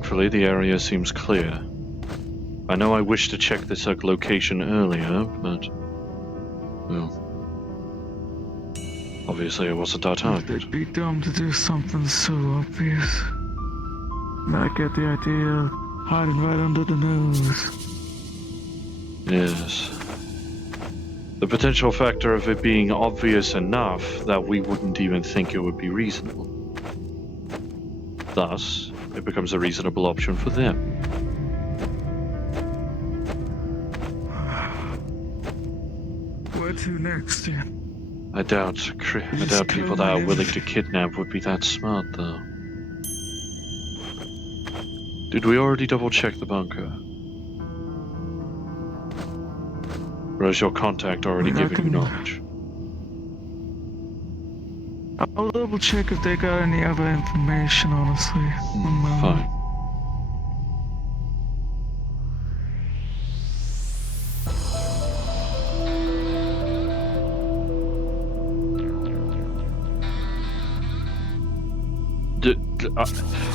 Thankfully, the area seems clear. I know I wish to check this location earlier, but... well... obviously I wasn't our target. It'd be dumb to do something so obvious. I get the idea of hiding right under the nose. Yes. The potential factor of it being obvious enough that we wouldn't even think it would be reasonable. Thus, it becomes a reasonable option for them. Where to next, yeah? I doubt people that are willing to kidnap would be that smart, though. Did we already double-check the bunker? Or has your contact already given you knowledge? I'll double check if they got any other information, honestly. Fine.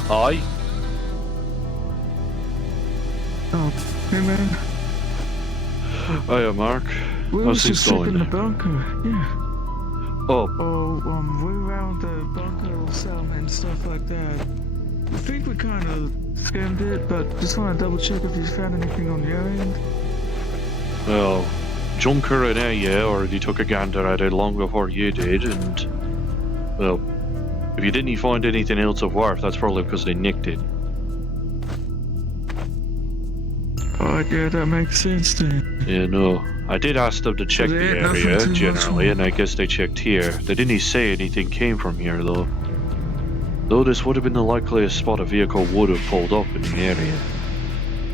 I? Oh, hey man. Hiya, Mark. We How's was things just going in the there? bunker, yeah. Oh, We around the bunker settlement and stuff like that. I think we kind of skimmed it, but just want to double check if you found anything on your end. well, Junker and I already took a gander at it long before you did, and... well, if you didn't find anything else of worth, that's probably because they nicked it. Oh, yeah, that makes sense then. Yeah, no. I did ask them to check the There ain't nothing area, too much generally, on- and I guess they checked here. They didn't say anything came from here, though. Though this would have been the likeliest spot a vehicle would have pulled up in the area.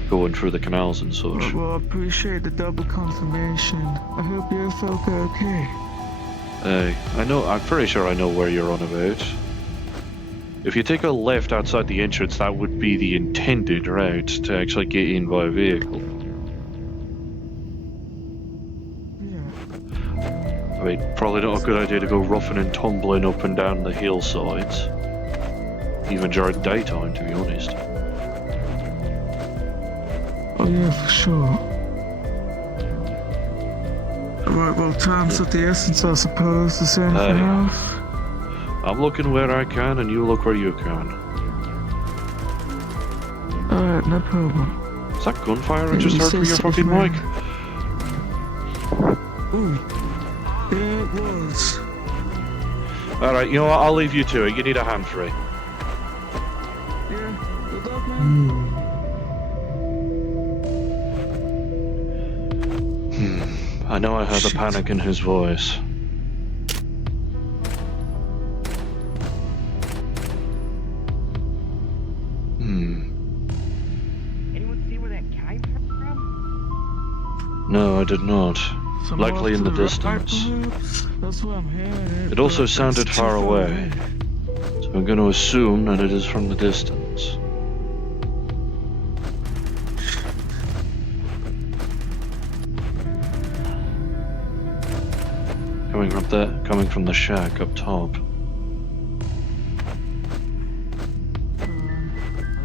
Going through the canals and such. Well, I appreciate the double confirmation. I hope your folk are okay. I'm pretty sure I know where you're on about. If you take a left outside the entrance, that would be the intended route to actually get in by a vehicle. Yeah. I mean, probably not a good idea to go roughing and tumbling up and down the hillsides. Even during daytime, to be honest. Oh yeah, for sure. Right, well, time's of the essence, I suppose. Is there anything else? I'm looking where I can, and you look where you can. Alright, no problem. Is that gunfire I just You heard say from your fucking something, mic? Ooh. Yeah, it was. Alright, you know what? I'll leave you to it. You need a hand free. Yeah, good luck, man. I know I heard the panic in his voice. Anyone see where that guy came from? No, I did not. Some Likely off in to the right, distance. perhaps? That's what I'm hearing. It also but sounded it's too far away. So I'm going to assume that it is from the distance. Coming from the shack up top.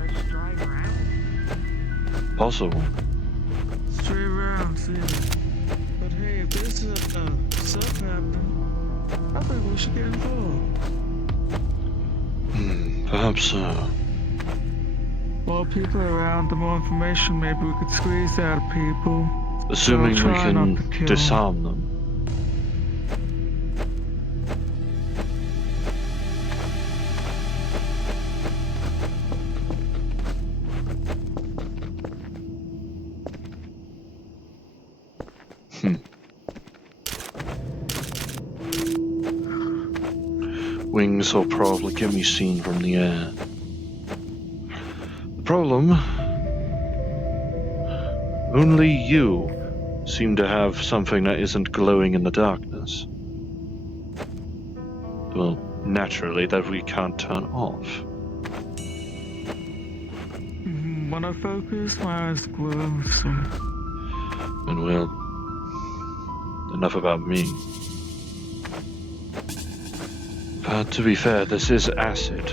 Let's drive around. Possible. Straight around, see. But hey, if this is stuff happening, I think we should get involved. Perhaps so. More people around, the more information maybe we could squeeze out of people. Assuming we try not to can kill. disarm them. Wings will probably get me seen from the air. The problem... only you seem to have something that isn't glowing in the darkness. Well, naturally, that we can't turn off. When I focus, my eyes glow, so... And well... enough about me. But to be fair, this is acid.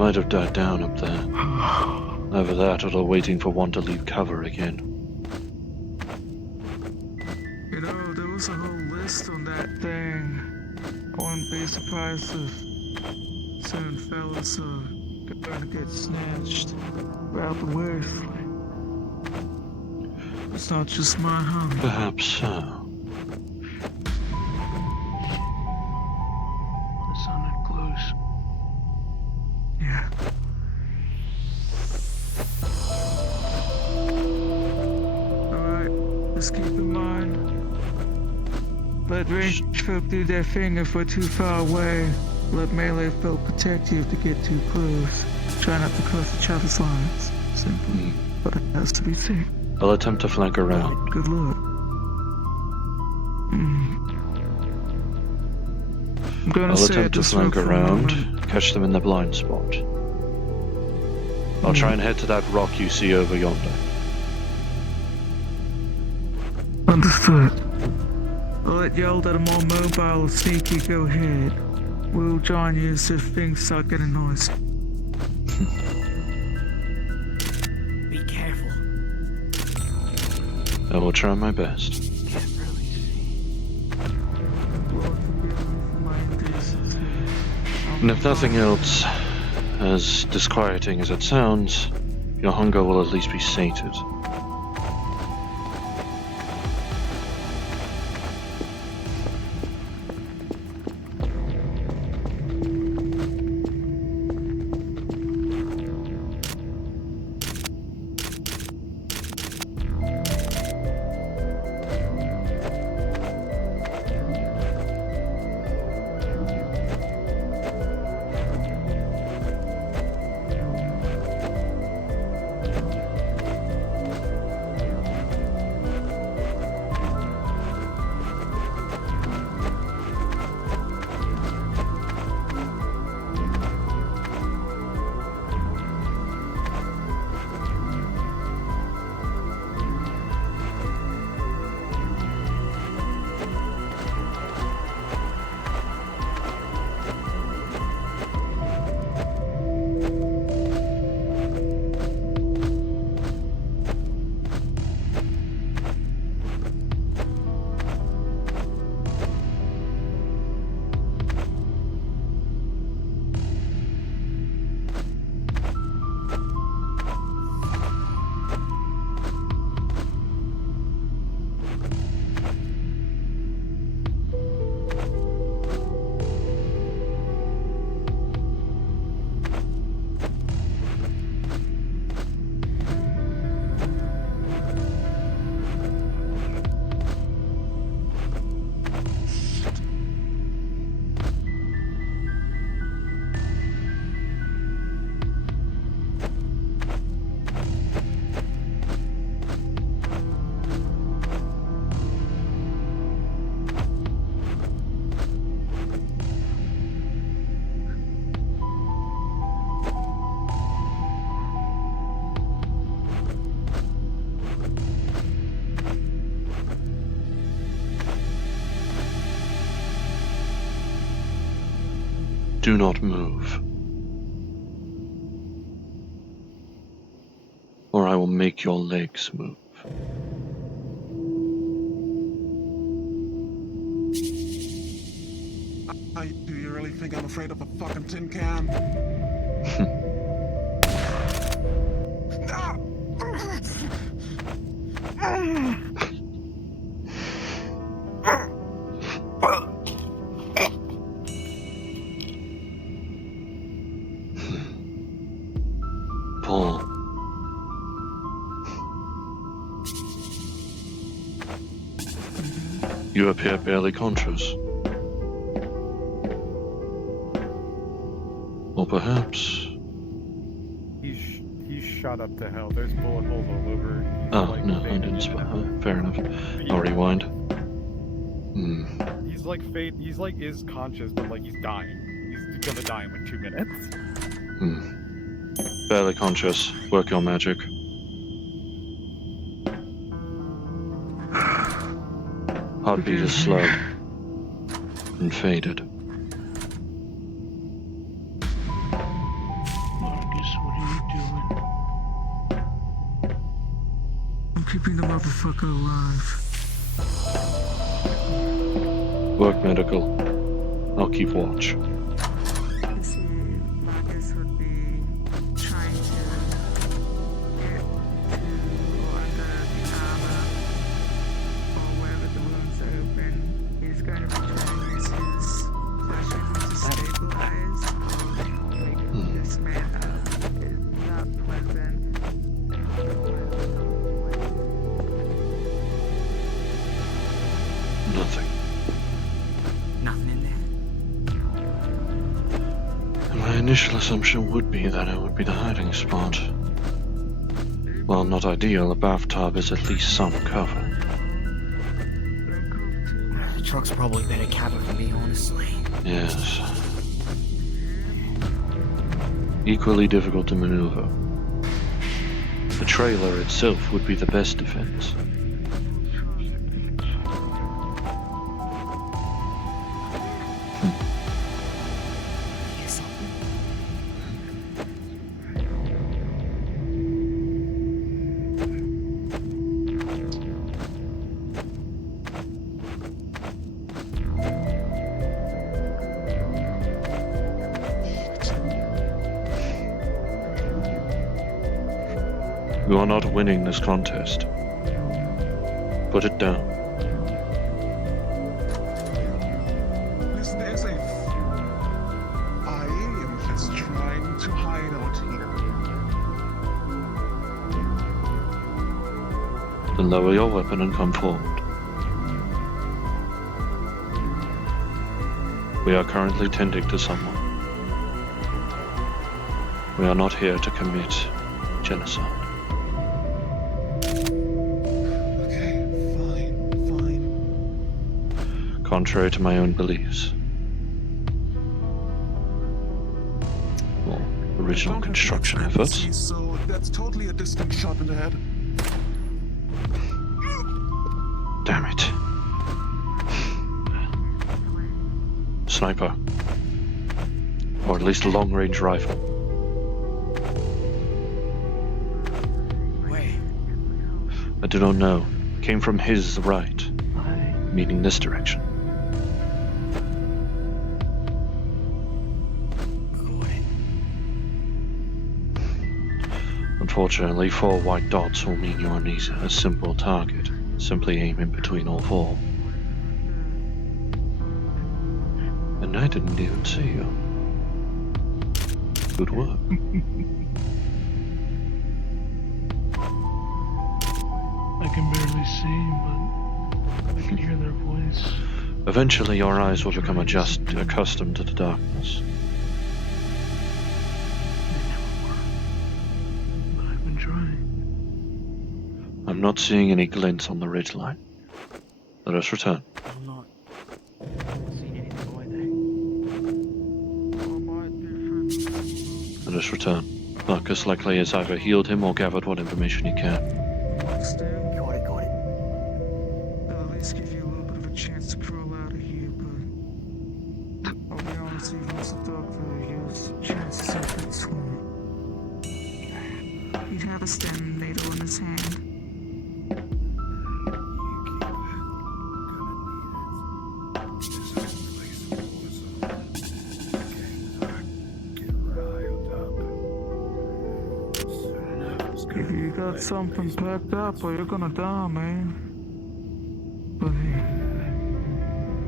might have died down up there. Either that or they're waiting for one to leave cover again. You know, there was a whole list on that thing. I wouldn't be surprised if certain fellas are going to get snatched throughout the Wasteland. It's not just my honey. Perhaps so. The sun is close. Yeah. Alright, just keep in mind. Let range folk do their thing if we're too far away. Let melee folk protect you if they get too close. Try not to cross each other's lines. Simply. But it has to be safe. I'll attempt to flank around. Good luck. I'm gonna I'll say attempt to just flank look for a around, moment. catch them in the blind spot. I'll try and head to that rock you see over yonder. Understood. I'll let y'all that are more mobile or sneaky go ahead. We'll join you if things start getting noisy. Be careful. I will try my best. Can't really see. Lord forgive me for my indecency. And if nothing else, as disquieting as it sounds, your hunger will at least be sated. Do not move, or I will make your legs move. Do you really think I'm afraid of a fucking tin can? Paul. You appear barely conscious. Or perhaps... He's shot up to hell. There's bullet holes all over. He's Oh, like no, I fading didn't in spot and her. Fair enough. out. I'll rewind. Hmm. He's like he's like is conscious, but like he's dying. He's gonna die in like 2 minutes. Barely conscious. Work your magic. Heartbeat is slow. And faded. fucker alive. Work medical. I'll keep watch. You see, Markus would be trying to get to or under the armor or wherever the wounds open. He's going to be trying to use his flashlight to stabilize or make this man is not pleasant. Nothing. Nothing in there. My initial assumption would be that it would be the hiding spot. While not ideal, a bathtub is at least some cover. The truck's probably better cover for me, honestly. Yes. Equally difficult to maneuver. The trailer itself would be the best defense. Yes. You are not winning this contest. Put it down. Listen, there's I am just trying to hide out here. Then lower your weapon and come forward. We are currently tending to someone. We are not here to commit genocide. Okay, fine. Contrary to my own beliefs. Or original Don't have construction the efforts. expertise, so that's totally a distant shot in the head. Damn it. Sniper. Or at least a long-range rifle. Where? I do not know. Came from his right. Meaning this direction. Got it. Unfortunately, 4 white dots will mean you are a simple target. Simply aim in between all 4. And I didn't even see you. Good work. I can barely see, but I can hear their voice. Eventually, your eyes will become accustomed to the darkness. But I've been trying. I'm not seeing any glints on the ridgeline. Let us return. I'm not seeing anything either. Let us return. Markus likely has either healed him or gathered what information he can. Got it. That'll at least give you a little bit of a chance to crawl out of here, but I'll be honest, even as a doctor, your chances are pretty slim. He'd have a stem needle in his hand. If you got something packed up, or you're gonna die, man. But hey,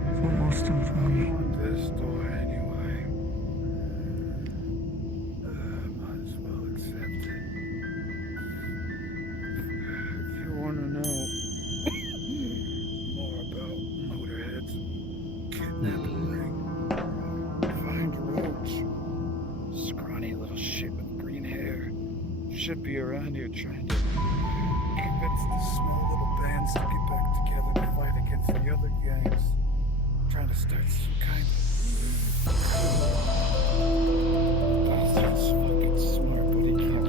it's almost done for me. This door anyway. Might as well accept it. If you want to know more about Motorhead's kidnapping ring, find Roach. Scrawny little shit with green hair. Should be around here trying to convince the small little bands to get back together to fight against the other gangs. Trying to start some kind of... Bastard's fucking smart, but he can't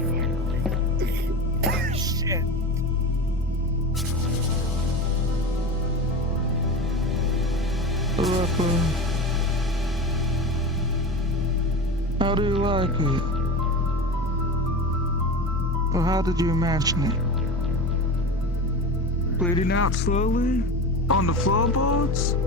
fight me. Shit. Rapper, how do you like it? Or how did you imagine it? bleeding out slowly on the floorboards.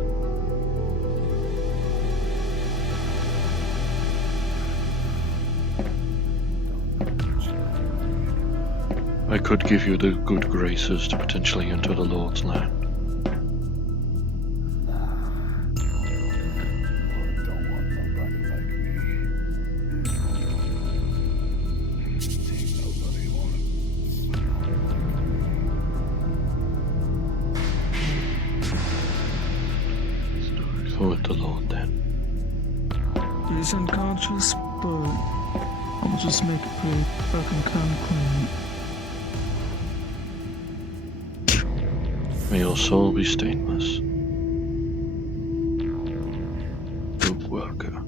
I could give you the good graces to potentially enter the Lord's land. Don't want nobody like me. Ain't nobody wants Go with the Lord then. He's unconscious, but I'll just make it pretty fucking concrete. May your soul be stainless. Good worker.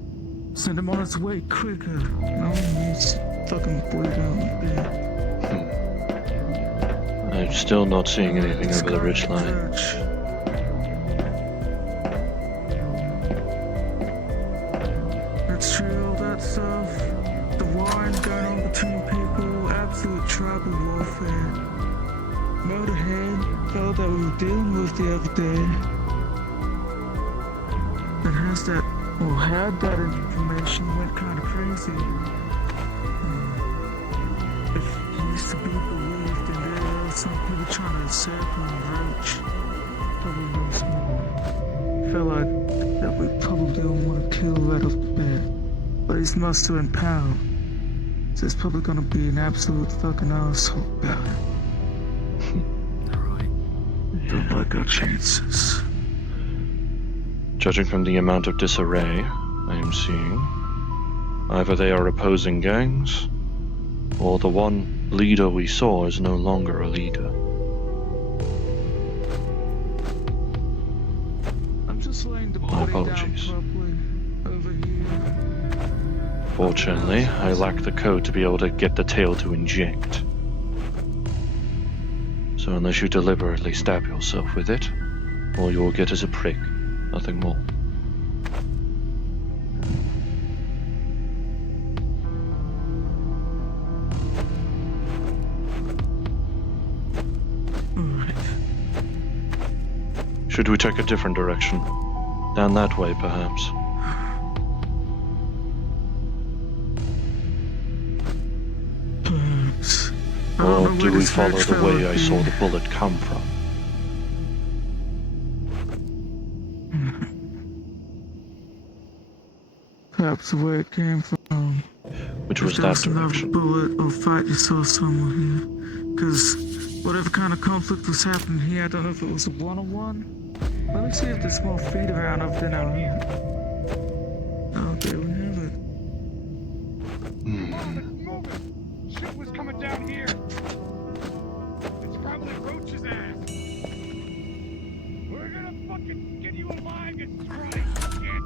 Send him on his way quicker. No one needs to fucking bleed out like that. I'm still not seeing anything over the ridge line. Church. It's true, all that stuff. The warring going on between people, absolute tribal warfare. Motorhead, fellow that we were dealing with the other day, that has that, or had that information, went kind of crazy. If he's to be believed, and there are some people trying to encircle and roach, probably knows more. Fella that we probably don't want to kill right off the bat, but he's master in power, so he's probably gonna be an absolute fucking asshole about it. Don't like our chances. Judging from the amount of disarray I am seeing, either they are opposing gangs, or the one leader we saw is no longer a leader. I'm just laying the My body down apologies. properly over here. Fortunately, I lack the code to be able to get the tail to inject. So unless you deliberately stab yourself with it, all you will get is a prick, nothing more. Alright. Should we take a different direction? Down that way, perhaps? Perhaps. I don't Or know do where we this follow rich the fella way I would saw be. the bullet come from? Perhaps the way it came from. Which If was there that was another direction? bullet or fight you saw somewhere here. Because whatever kind of conflict was happening here, I don't know if it was a one-on-one. Let me see if there's more feet around up there now. Oh, there we have it. Move it! Shit was coming down here! It's probably Roach's ass! We're gonna fucking get you alive, you scrawny shit!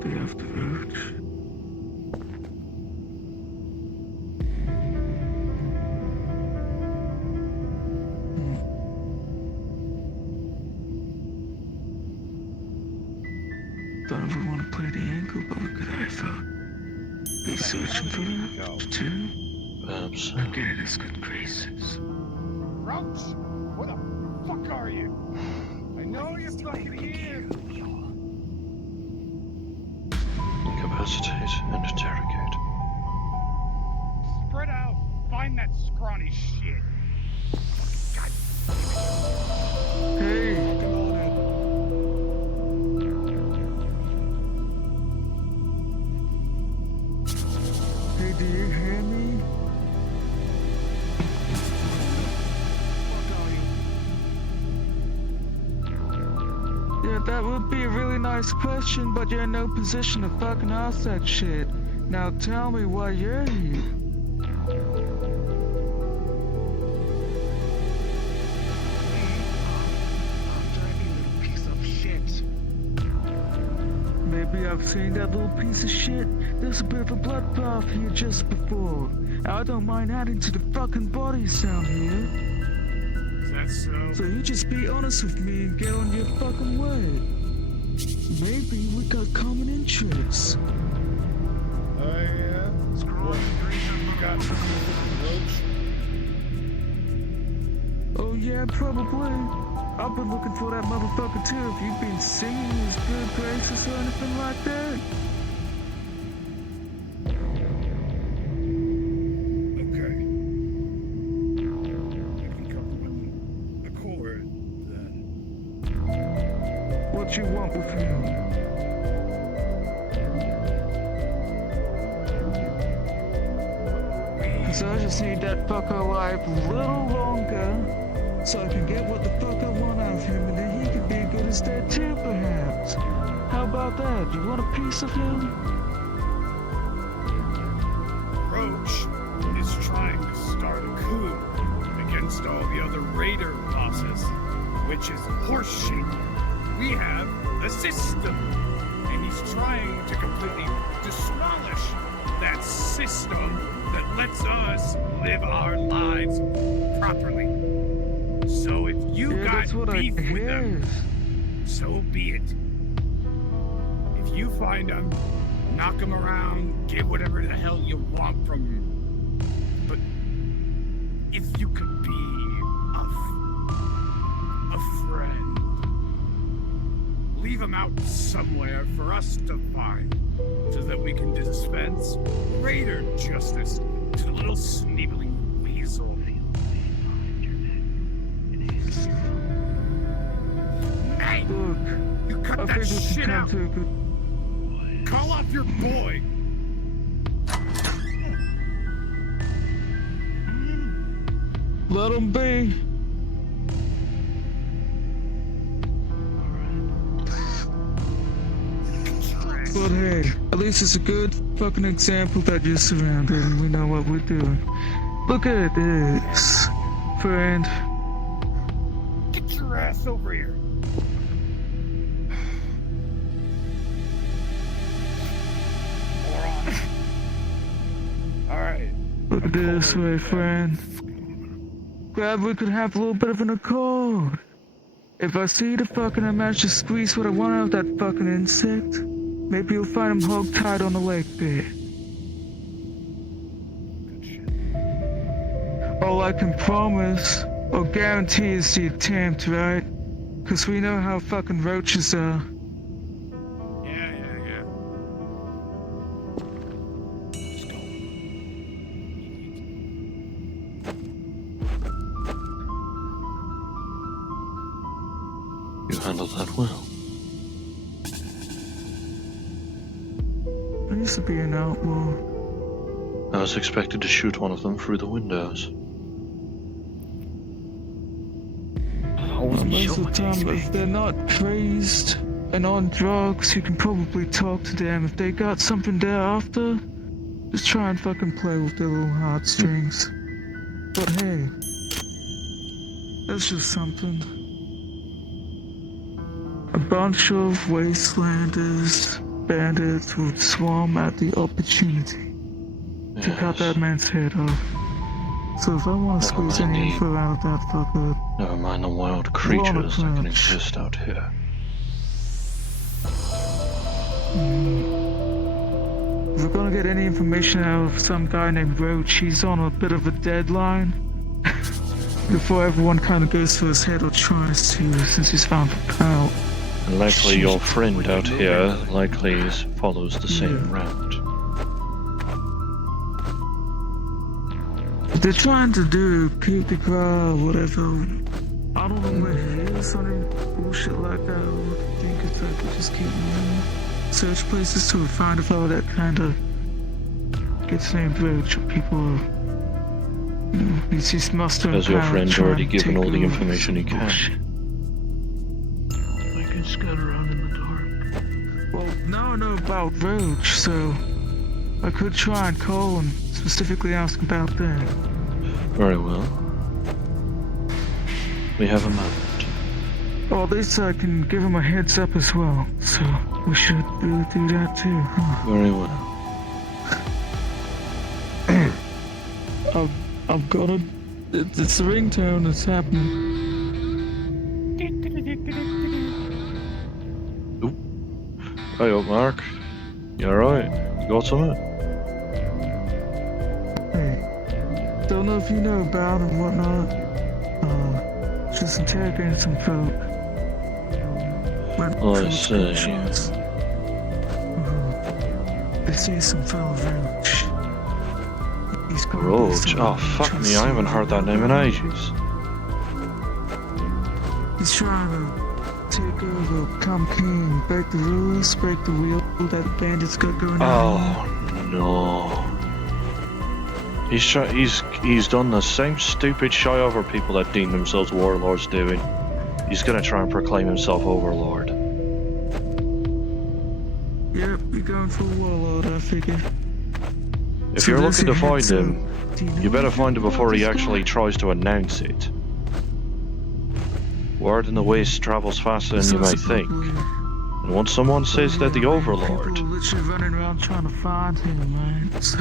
They have the roach. Don't ever want to play the ankle, but we could either be searching for that too. Perhaps so. Get in his good graces. Roach! Where the fuck are you? I know you're fucking here! Incapacitate and interrogate. Spread out! Find that scrawny shit! Hey! Hey, do you hear me? Yeah, that would be a really nice question, but you're in no position to fucking ask that shit. Now tell me why you're here. Maybe I've seen that little piece of shit. There's a bit of a bloodbath here just before. I don't mind adding to the fucking bodies down here. Is that so? So you just be honest with me and get on your fucking way. Maybe we got common interests. Oh yeah? What? You got roach? Oh yeah, probably. I've been looking for that motherfucker too. If you've been singing his good graces or anything like that. Okay. If we come to an accord, then What you want with him? Cause I just need that fucker alive a little longer, so I can get what the fuck I want out of him, and then he can be good as that too, perhaps. How about that? You want a piece of him? Roach is trying to start a coup against all the other raider bosses, which is horseshit. We have a system, and he's trying to completely demolish that system that lets us live our lives properly. So if you Yeah, got that's what beef I with them, hear. so be it. If you find them, knock them around, get whatever the hell you want from them. But if you could be a friend, leave them out somewhere for us to find, so that we can dispense greater justice to the little sneebling weasel. Hey! Look, You I cut that think we can shit come out! to a good... Call off your boy! Let him be. But hey, at least it's a good fucking example that you're surrounded and we know what we're doing. Look at this, friend. Get your ass over here! Moron. Alright. Look at this way, friend. Glad we could have a little bit of an accord. If I see the fucking I manage to squeeze what I want out of that fucking insect, maybe you'll find him hog tied on the lake bed. Good shit. All I can promise or guarantee is the attempt, right? Cause we know how fucking roaches are. Yeah. Let's go. You handled that well. I used to be an outlaw. I was expected to shoot one of them through the windows. Most of the time, if they're not crazed and on drugs, you can probably talk to them. If they got something thereafter, just try and fucking play with their little heartstrings. But hey, that's just something. A bunch of wastelanders, bandits would swarm at the opportunity to cut that man's head off. So if I want to squeeze any info out of that fucker, Never mind the wild creatures that can exist out here. if we're gonna get any information out of some guy named Roach, he's on a bit of a deadline. Before everyone kind of goes for his head or tries to, since he's found it out. And likely your friend out here likely follows the same route. What they're trying to do, keep the crowd, whatever. I don't know where he is on any bullshit like that. I think if I could just keep moving. Search places to find a fellow that kind of gets named Roach, or people, you know, he's just mustering. Has your power, friend trying already to given take all the over information he can? bullshit. I can scout around in the dark. Well, now I know about Roach, so I could try and call and specifically ask about that. Very well. We have a moment. Well, at least I can give him a heads up as well, so we should really do that too, huh? Very well. I've got it. It's the ringtone, it's happening. Hey up, Mark. You alright? You got something? Hey, don't know if you know about and whatnot. Just interrogating some folk. Oh, I see. They say some fellow Roach. He's probably Roach? some Oh, fuck me, I haven't heard that name in ages. He's trying to take over, come king, break the rules, break the wheel that the bandits got going on. Oh, no. He's done the same stupid shy over people that deem themselves warlords doing. He's gonna try and proclaim himself overlord. Yep, you're going for a warlord, I figure. If So you're there's looking to your find heads him, up. Do know you better anything find him about before he this actually guy? tries to announce it. Word in the Waste travels faster than you may think. And once someone says they're the overlord, People are literally running around trying to find him, man. So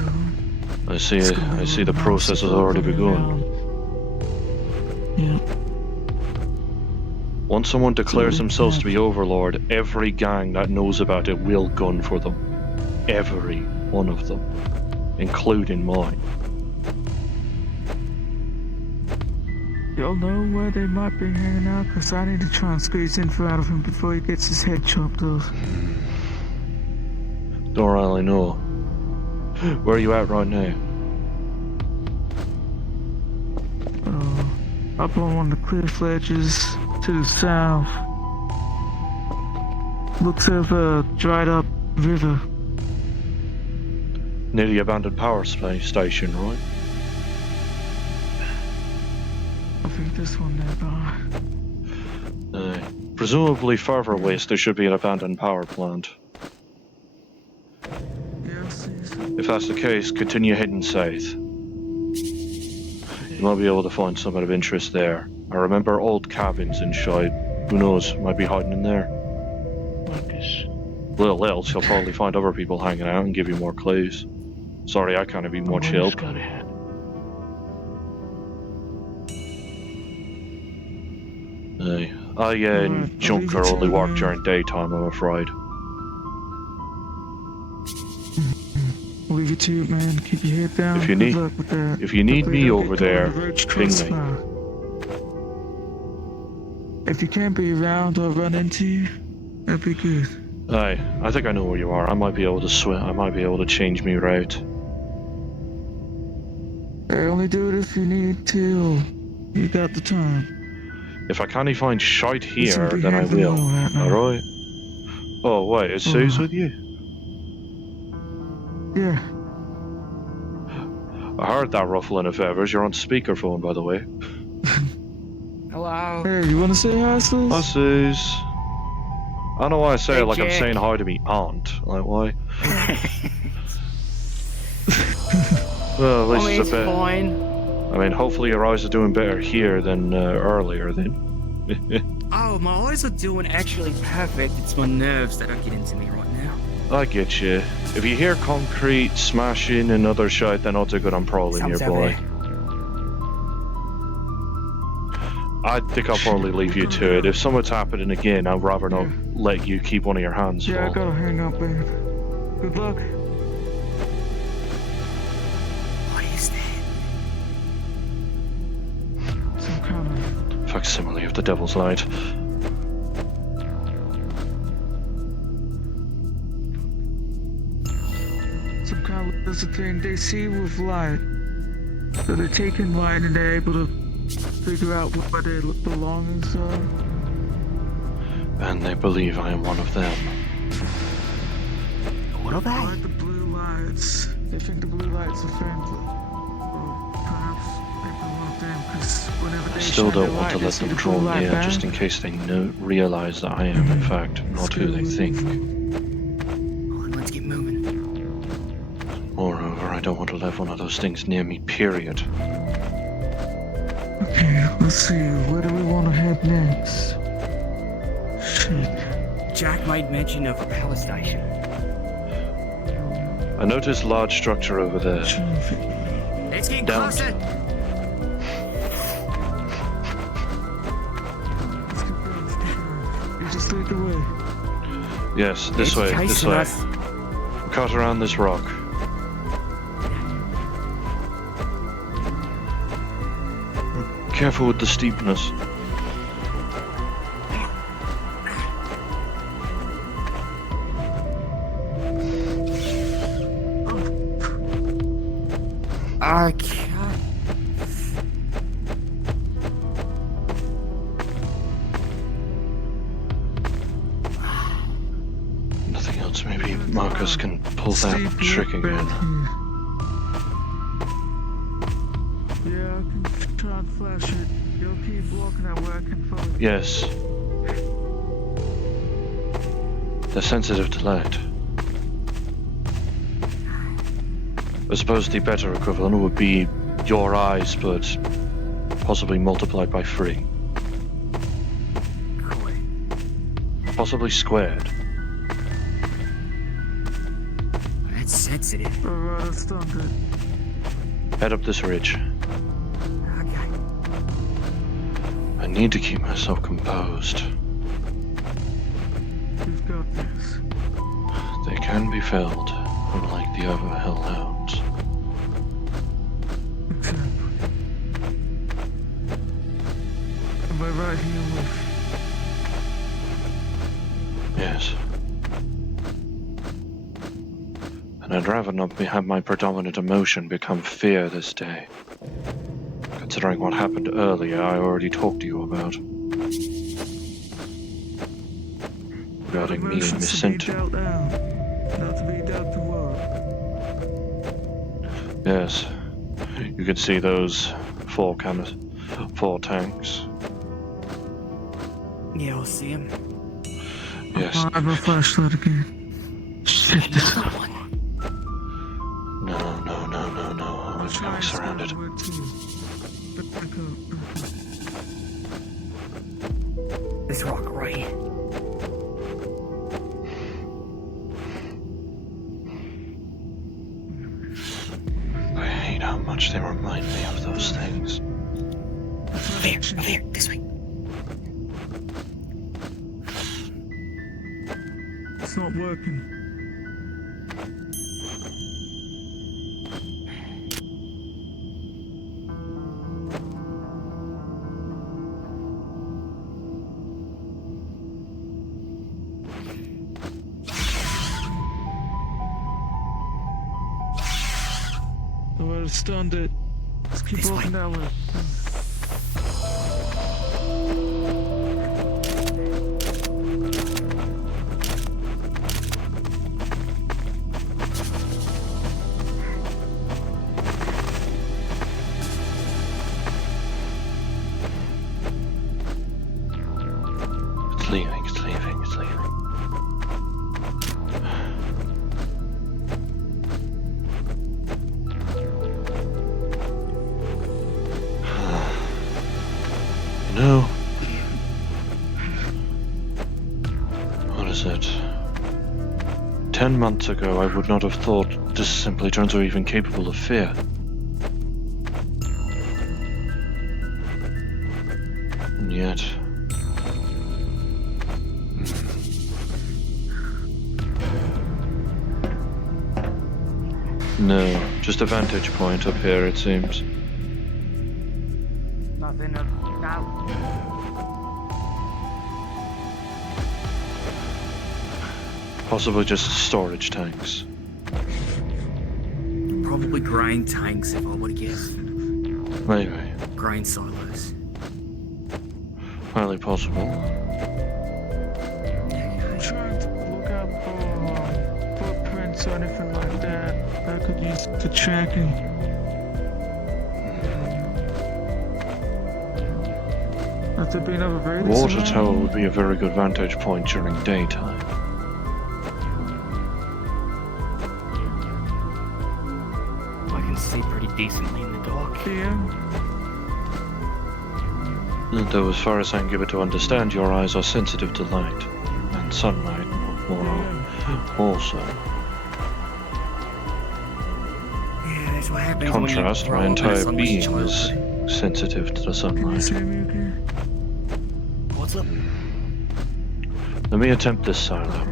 I see it's gonna be a the little process has nonstop already running begun. around. Yep. Once someone declares So, themselves yeah. to be overlord, every gang that knows about it will gun for them. Every one of them, including mine. Y'all know where they might be hanging out? Cause I need to try and squeeze info out of him before he gets his head chopped off. Don't really know. Where are you at right now? Up on one of the cliff ledges to the south. Looks over a dried up river. Near the abandoned power station, right? I think this one nearby. Presumably further west there should be an abandoned power plant. Yeah, I see. If that's the case, continue heading south. You might be able to find something of interest there. I remember old cabins and shite. Who knows, might be hiding in there. Markus. Little else, you'll probably find other people hanging out and give you more clues. Sorry, I can't be much Where's help. got a hat? I and Alright, Junker I'll leave it only to work you. during daytime, I'm afraid. I'll leave it to you, man. Keep your head down. If you Good need- luck with that. if you need Hopefully me don't over get caught in there, the roach ping me. crossfire. If you can't be around or run into you, that'd be good. Aye, I think I know where you are. I might be able to swim. I might be able to change me route. Only do it if you need to. You got the time. If I can't find shite Listen, here, be then I handling will. all that now. Alright? Oh, wait, is Sue's Oh. with you? Yeah. I heard that ruffling of feathers. You're on speakerphone, by the way. Hello. Hey, you wanna say hi, sis? Hi, Suze. I don't know why I say Hey, it like I'm Jack. saying hi to me aunt. Like, why? Well, at least it's a bit. fine. I mean, hopefully your eyes are doing better here than earlier, then. Oh, my eyes are doing actually perfect. It's my nerves that are getting to me right now. I get you. If you hear concrete smashing and other shit, then odds are good I'm probably Someone's over nearby. there. I think I'll probably leave you to it. If something's happening again, I'd rather not let you keep one of your hands Yeah, I full. gotta hang up, babe. Good luck. What is that? Some kind of Facsimile of the Devil's Light. lizard thing they see with light. So they're taking light and they're able to figure out what their belongings are. And they believe I am one of them. What are I they? like the blue lights. They think the blue lights are friendly. Or perhaps maybe one of them, because whenever I they still shine their don't want light, to they let see them the draw blue light near, back. just in case they realize that I am, in fact, not who they think. Oh, let's get moving. Moreover, I don't want to let one of those things near me, period. Okay, let's see. Where do we want to head next? Shit. Jack made mention of a power station. I noticed a large structure over there. Let's get Down. closer. Let's keep going. You just lead the way. Yes, this It's way, this chasing way. us. Cut around this rock. Careful with the steepness. I can't. Nothing else. Maybe Markus can pull that Steep trick look again. back here. Yeah, I can try and flash it. You'll keep walking that way I can follow. Yes. They're sensitive to light. I suppose the better equivalent would be your eyes, but possibly multiplied by 3. Cool. Possibly squared. That's sensitive. Alright, I've stunned it. Head up this ridge. Okay. I need to keep myself composed. You've got this. They can be felled, unlike the other hellhounds. Exactly. Am I right here with Yes. And I'd rather not have my predominant emotion become fear this day. Considering what happened earlier, I already talked to you about. Regarding me and emotions Miss to be Sinton. dealt out, not to be dealt to what? Yes. You can see those 4 tanks. Yeah, I'll see him. Yes. I have a flashlight again. Shit, this Another one. No. I'm going surrounded. Back up. This rock right here. I hate how much they remind me of those things. Here, this way. It's not working. I would have stunned it. Let's keep This walking way. that way. It's leaving. No. What is it? 10 months ago, I would not have thought this simply turns are even capable of fear. And yet... No, just a vantage point up here, it seems. Nothing about. Possibly just storage tanks. Probably grain tanks, if I would have guessed. Maybe. Grain silos. Highly possible. I'm trying to look out for footprints or anything like that I could use for tracking. Has there been other raiders Water around? tower would be a very good vantage point during daytime. I can see pretty decently in the dark. Yeah. Though as far as I can give it to understand, your eyes are sensitive to light. And sunlight, also. Yeah, that's what happens Contrast, when you my grow up in a entire sunless being is childhood. sensitive to the Can you sunlight. see me okay? What's up? Let me attempt this silo.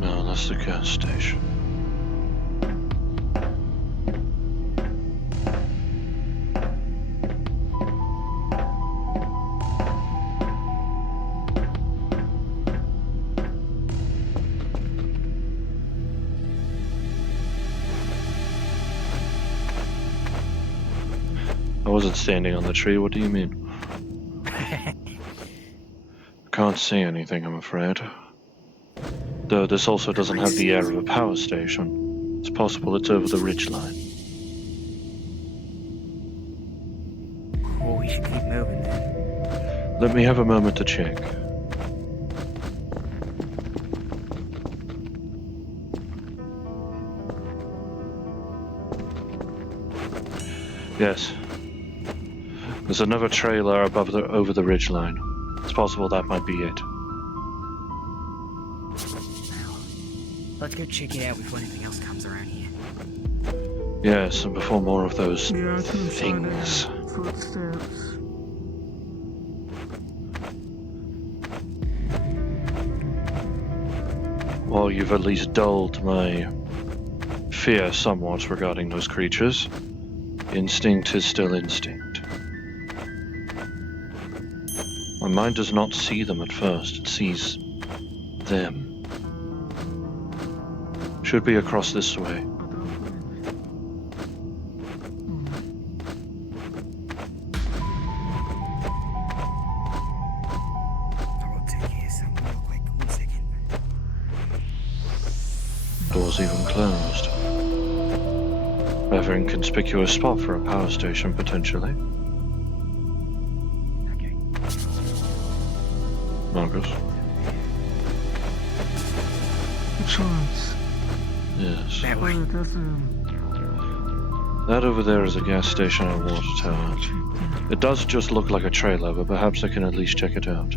No, that's the gas station. I wasn't standing on the tree, what do you mean? I can't see anything, I'm afraid. Though this also doesn't have the air of a power station. It's possible it's over the ridgeline. Well, we should keep moving then. Let me have a moment to check. Yes. There's another trailer over the ridgeline. It's possible that might be it. Let's go check it out before anything else comes around here. Yes, and before more of those Yeah, I can find things. footsteps. Well, you've at least dulled my fear somewhat regarding those creatures. Instinct is still instinct. My mind does not see them at first, it sees them. Should be across this way. I will take care of something real quick. 1 second. Doors even closed. Rather inconspicuous spot for a power station, potentially. Okay. Markus? Which ones? Yes. That way. Oh, that's That over there is a gas station and a water tower. It does just look like a trailer, but perhaps I can at least check it out.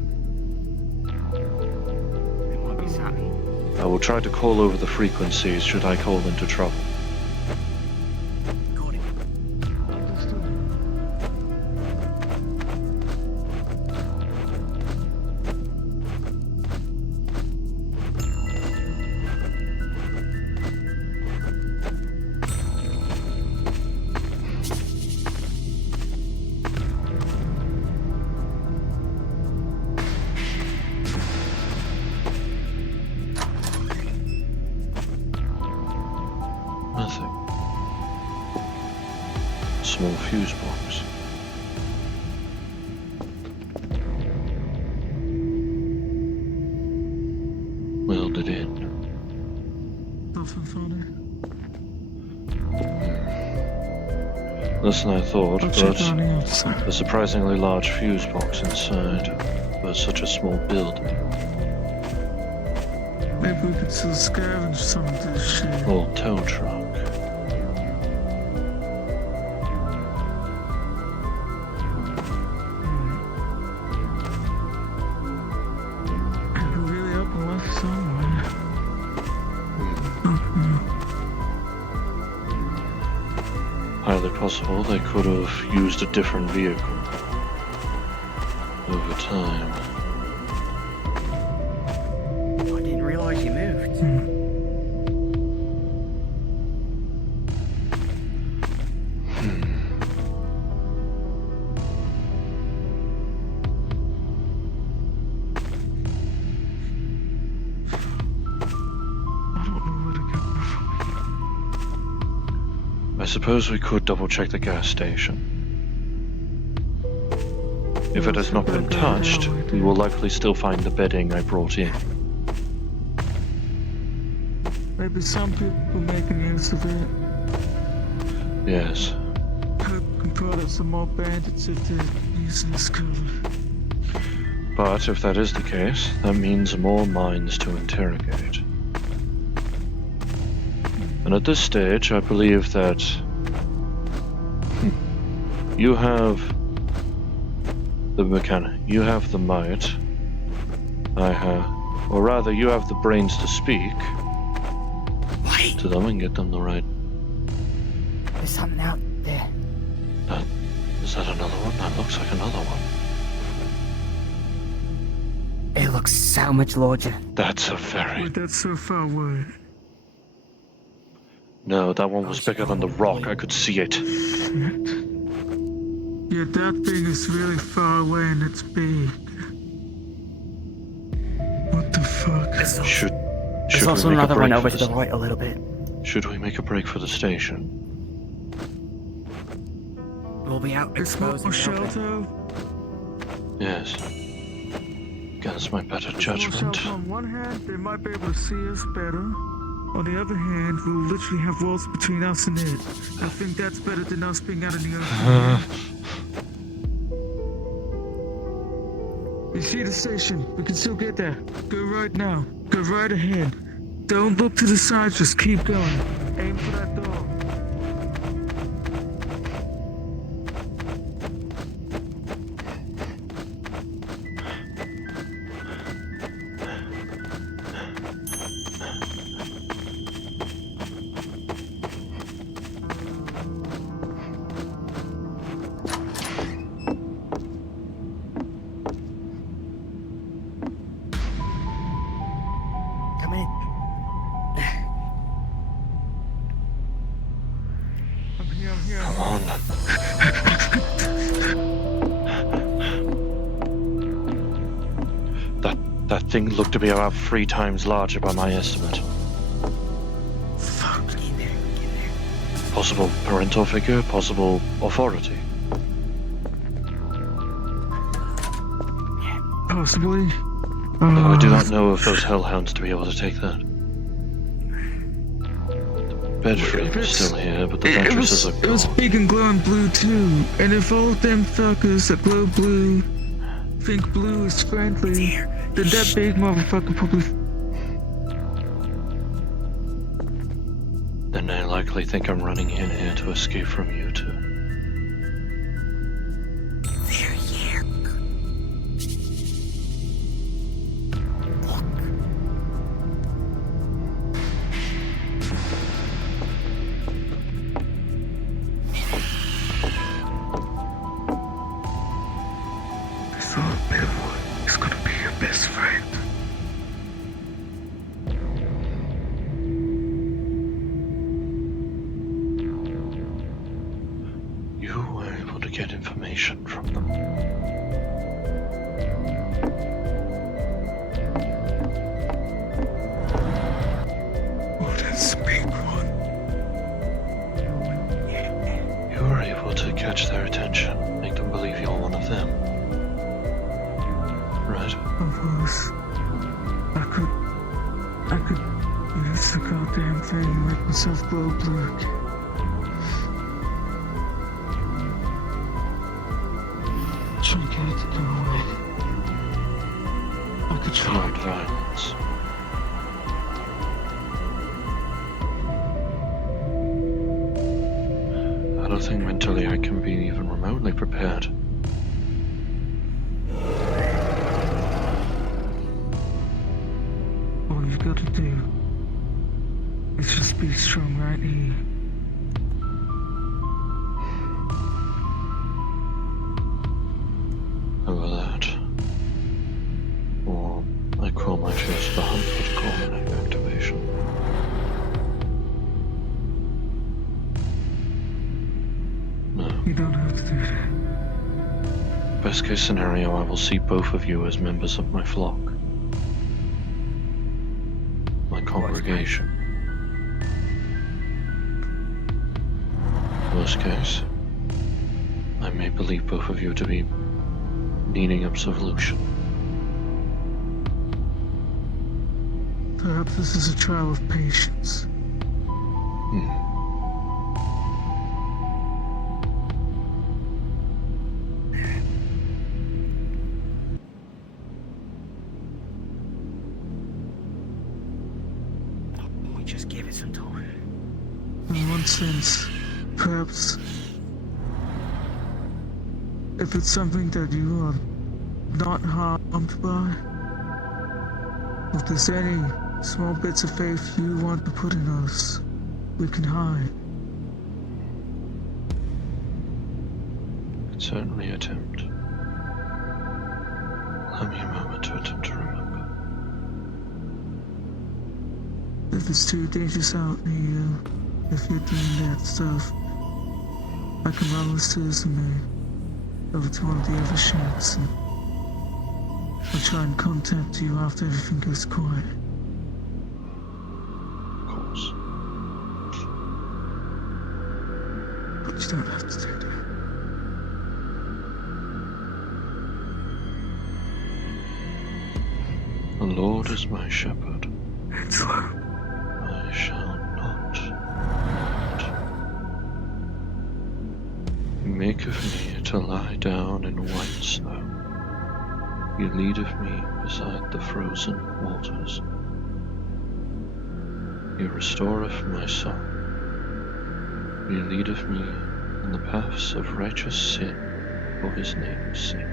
There might be something. I will try to call over the frequencies should I call into trouble. Got it. Nothing. Small fuse box. Welded it in. nothing funny. Less than I thought, I'll check but on the outside. a surprisingly large fuse box inside for such a small building. Maybe we could still scavenge some of this shit. Old tow truck. Could be really up and left somewhere. Highly possible they could have used a different vehicle over time. I didn't realize you moved. I don't know where to go from I suppose we could double check the gas station. If it has not been touched, we will likely still find the bedding I brought in. Maybe some people were making use of it. Yes. Can put up some more bandits if they're using this cover. But if that is the case, that means more minds to interrogate. And at this stage, I believe that you have the you have the might. I have, or rather, you have the brains to speak Wait! to them and get them the right. There's something out there. There's Is that another one? That looks like another one. It looks so much larger. That's a very... Wait, that's so far away. No, that one was bigger than the rock. I could see it. Shit. Yeah, that thing is really far away and it's big. What the fuck? Should There's we also make a another one break over for to the right a little bit. Should we make a break for the station? We'll be out It's more exposed. and open. shelter. Yes. Against my better judgment. Shelter on one hand, they might be able to see us better. On the other hand, we'll literally have walls between us and it. I think that's better than us being out in the open. You see the station? We can still get there. Go right now. Go right ahead. Don't look to the sides, just keep going. Aim for that door. Come in. I'm here. Come on. That thing looked to be about 3 times larger by my estimate. Fuck. Get in there. Possible parental figure, possible authority. Possibly. Though I do not know if those hellhounds to be able to take that. The bed frame is still here, but the mattresses are It was gone. big and glowing blue too. And if all of them fuckers that glow blue think blue is friendly, then that big motherfucker probably. Then they likely think I'm running in here to escape from you two. They're here. This old Bill is gonna be your best friend. You were able to get information from them. Oh, that's a big one. You were able to catch their attention, make them believe you're one of them. Right? Of us. I could use the goddamn thing and make myself glow blue. Try and get it to go away. I could try. Not violence. I don't think mentally I can be even remotely prepared. All you've got to do is just be strong right here. Over that. Or I call my fears the hunt for the culminating activation. No. You don't have to do that. Best case scenario, I will see both of you as members of my flock. My congregation. Worst case, I may believe both of you to be needing absolution. Perhaps this is a trial of patience. We just give it some time. In one sense, perhaps if it's something that you are not harmed by, if there's any small bits of faith you want to put in us, we can hide. It's certainly attempt. Allow me a moment to attempt to remember. If it's too dangerous out near you, if you're doing that stuff, I can run with Susan over to one of the other ships and I'll try and contact you after everything goes quiet. Of course. But you don't have to do that. The Lord is my shepherd. It's low. I shall not want. He maketh me to lie down in white snow. He leadeth me beside the frozen waters. He restoreth my soul. He leadeth me in the paths of righteous sin for his name's sake.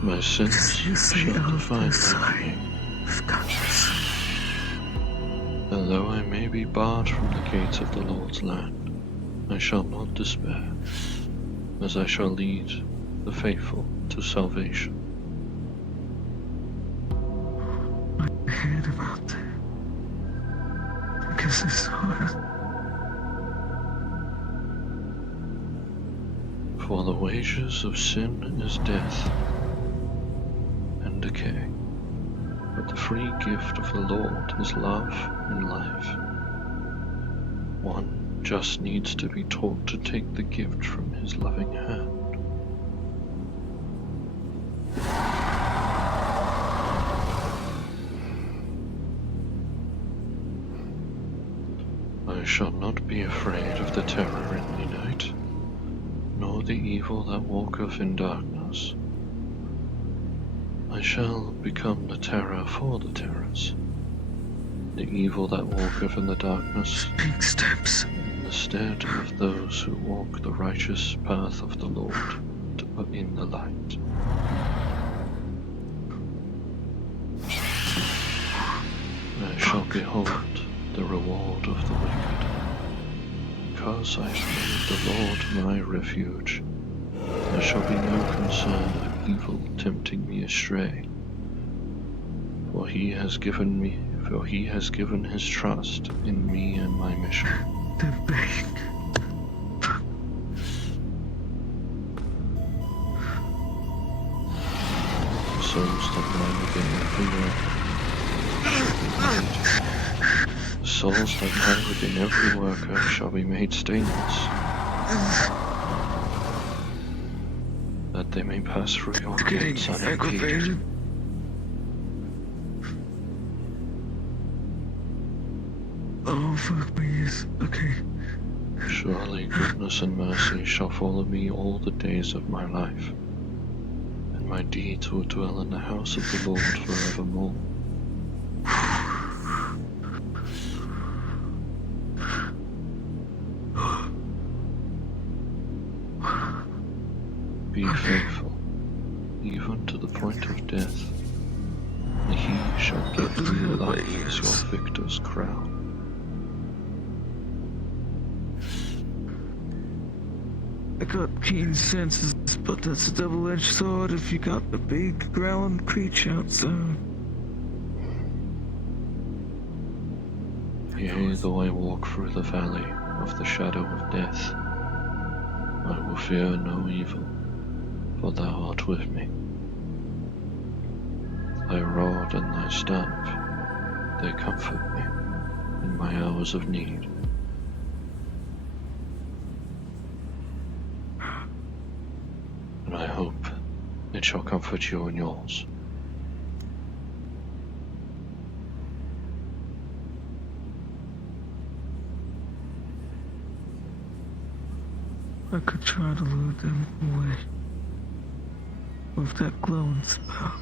My sins You say shall all define this, my being. I've got this. And though I may be barred from the gates of the Lord's land, I shall not despair, as I shall lead the faithful to salvation. I heard about that. Because I saw it. For the wages of sin is death and decay, but the free gift of the Lord is love and life. One just needs to be taught to take the gift from his loving hand. I shall not be afraid of the terror in the night, nor the evil that walketh in darkness. I shall become the terror for the terrors, the evil that walketh in the darkness, Big steps. in the stead of those who walk the righteous path of the Lord to put in the light. I shall behold the reward of the wicked, because I have made the Lord my refuge. There shall be no concern of evil tempting me astray, for he has given his trust in me and my mission. They're big. Souls that lie within every worker souls that lie within every worker shall be made stainless, that they may pass through your Getting gates unimpeded. aggravated. Oh, fuck me, yes. Okay. Surely goodness and mercy shall follow me all the days of my life, and my deeds will dwell in the house of the Lord forevermore. Be faithful, even to the point of death, and he shall give you love as your victor's crown. I got keen senses, but that's a double-edged sword if you got the big growling creature outside. Yea, though I walk through the valley of the shadow of death, I will fear no evil, for thou art with me. Thy rod and thy staff, they comfort me in my hours of need. And I hope it shall comfort you in yours. I could try to lure them away with that glowing spell.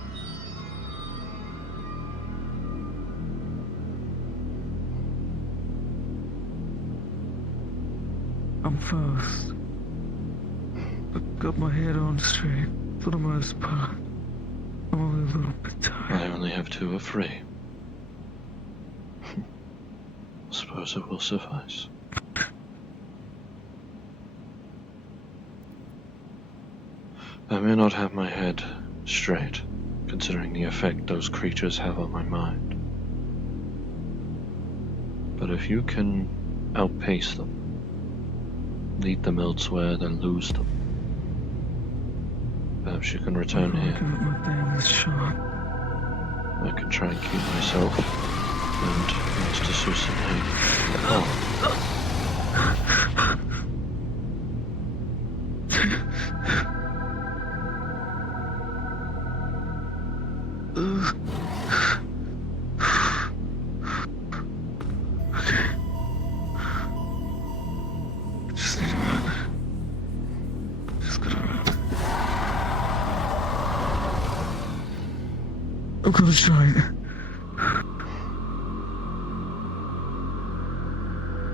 I'm first, got my head on straight for the most part. I'm only a little bit tired. I only have 2 or 3. Suppose it will suffice. I may not have my head straight, considering the effect those creatures have on my mind. But if you can outpace them, lead them elsewhere, then lose them, perhaps you can return I'm here. give it my damnest shot. I can try and keep myself and Master Susanne. Just need to run. Just gotta run. I'm gonna try it.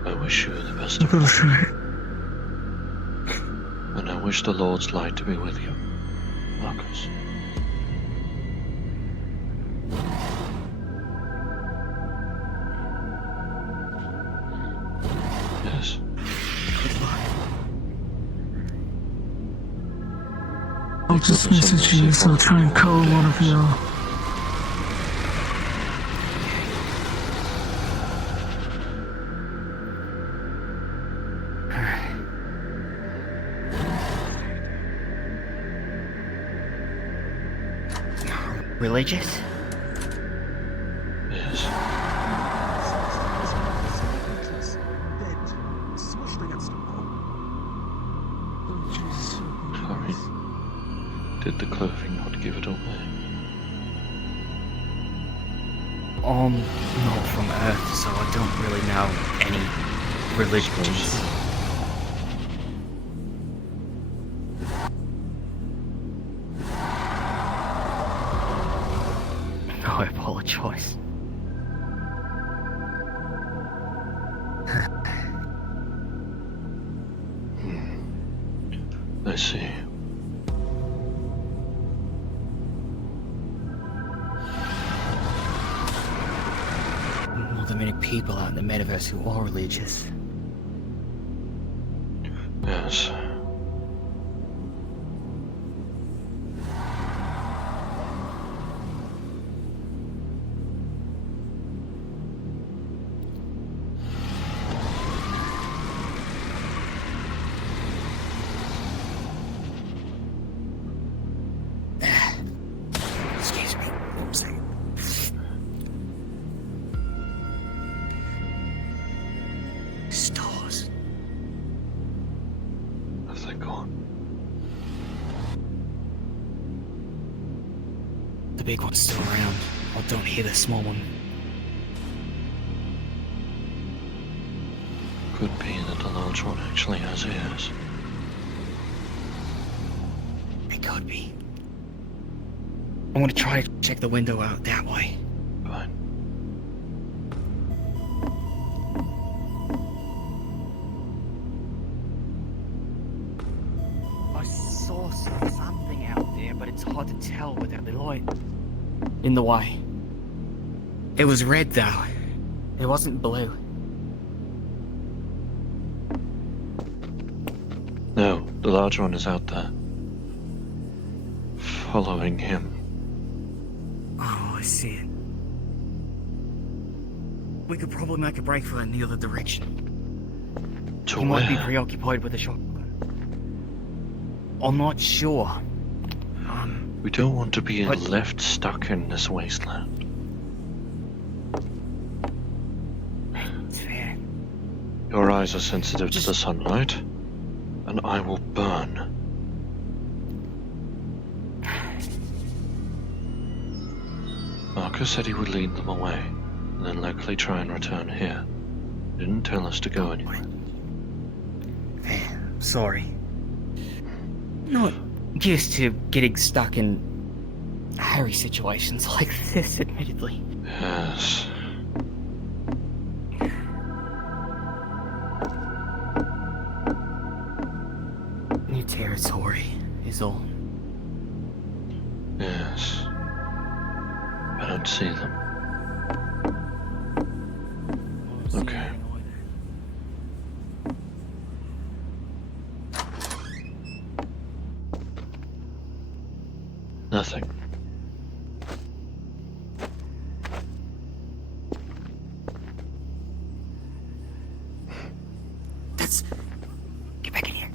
I wish you the best I'm of gonna luck, try it. and I wish the Lord's light to be with you, Markus. Yes. I'll just message you, so I'll try and call one of y'all. Religious? Yes. Dead. Smushed against a wall. Oh, Jesus. Sorry. Did the clothing not give it away? Not from Earth, so I don't really know any religions. I apologize. I see. Well, there are many people out in the metaverse who are religious. Yes. Excuse me. Oopsie. Stores. Have they gone? The big one's still around. I don't hear the small one. Could be that the large one actually has ears. It could be. I want to try to check the window out that way. Fine. I saw something out there, but it's hard to tell without the light in the way. It was red though. It wasn't blue. No, the large one is out there. Following him. Oh, I see it. We could probably make a break for it in the other direction. To He where? might be preoccupied with the shotgun. I'm not sure. We don't want to be But- left stuck in this wasteland. It's fair. Your eyes are sensitive Just- to the sunlight, and I will burn. Markus said he would lead them away, and then likely try and return here. He didn't tell us to go anywhere. Fair. Sorry. Not used to getting stuck in hairy situations like this, admittedly. Yes. New terrors laboratory, is all. Yes. I don't see them. Okay. Nothing. Get back in here.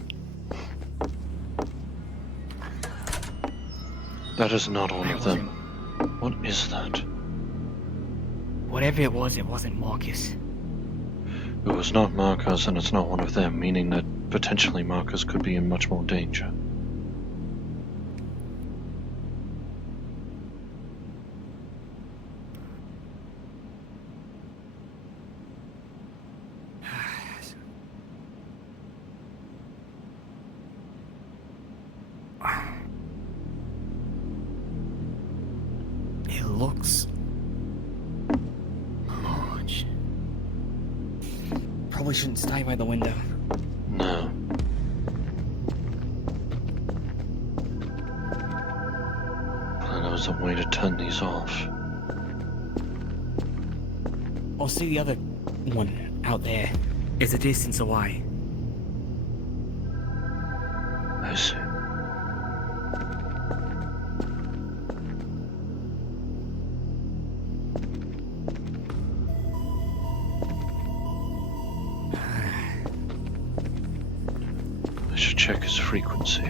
That is not all of them. What is that? Whatever it wasn't Markus. It was not Markus, and it's not one of them, meaning that potentially Markus could be in much more danger. It looks large. Probably shouldn't stay by the window. No. I know there's a way to turn these off. I'll see the other one out there. It's a distance away. I see. I should check his frequency.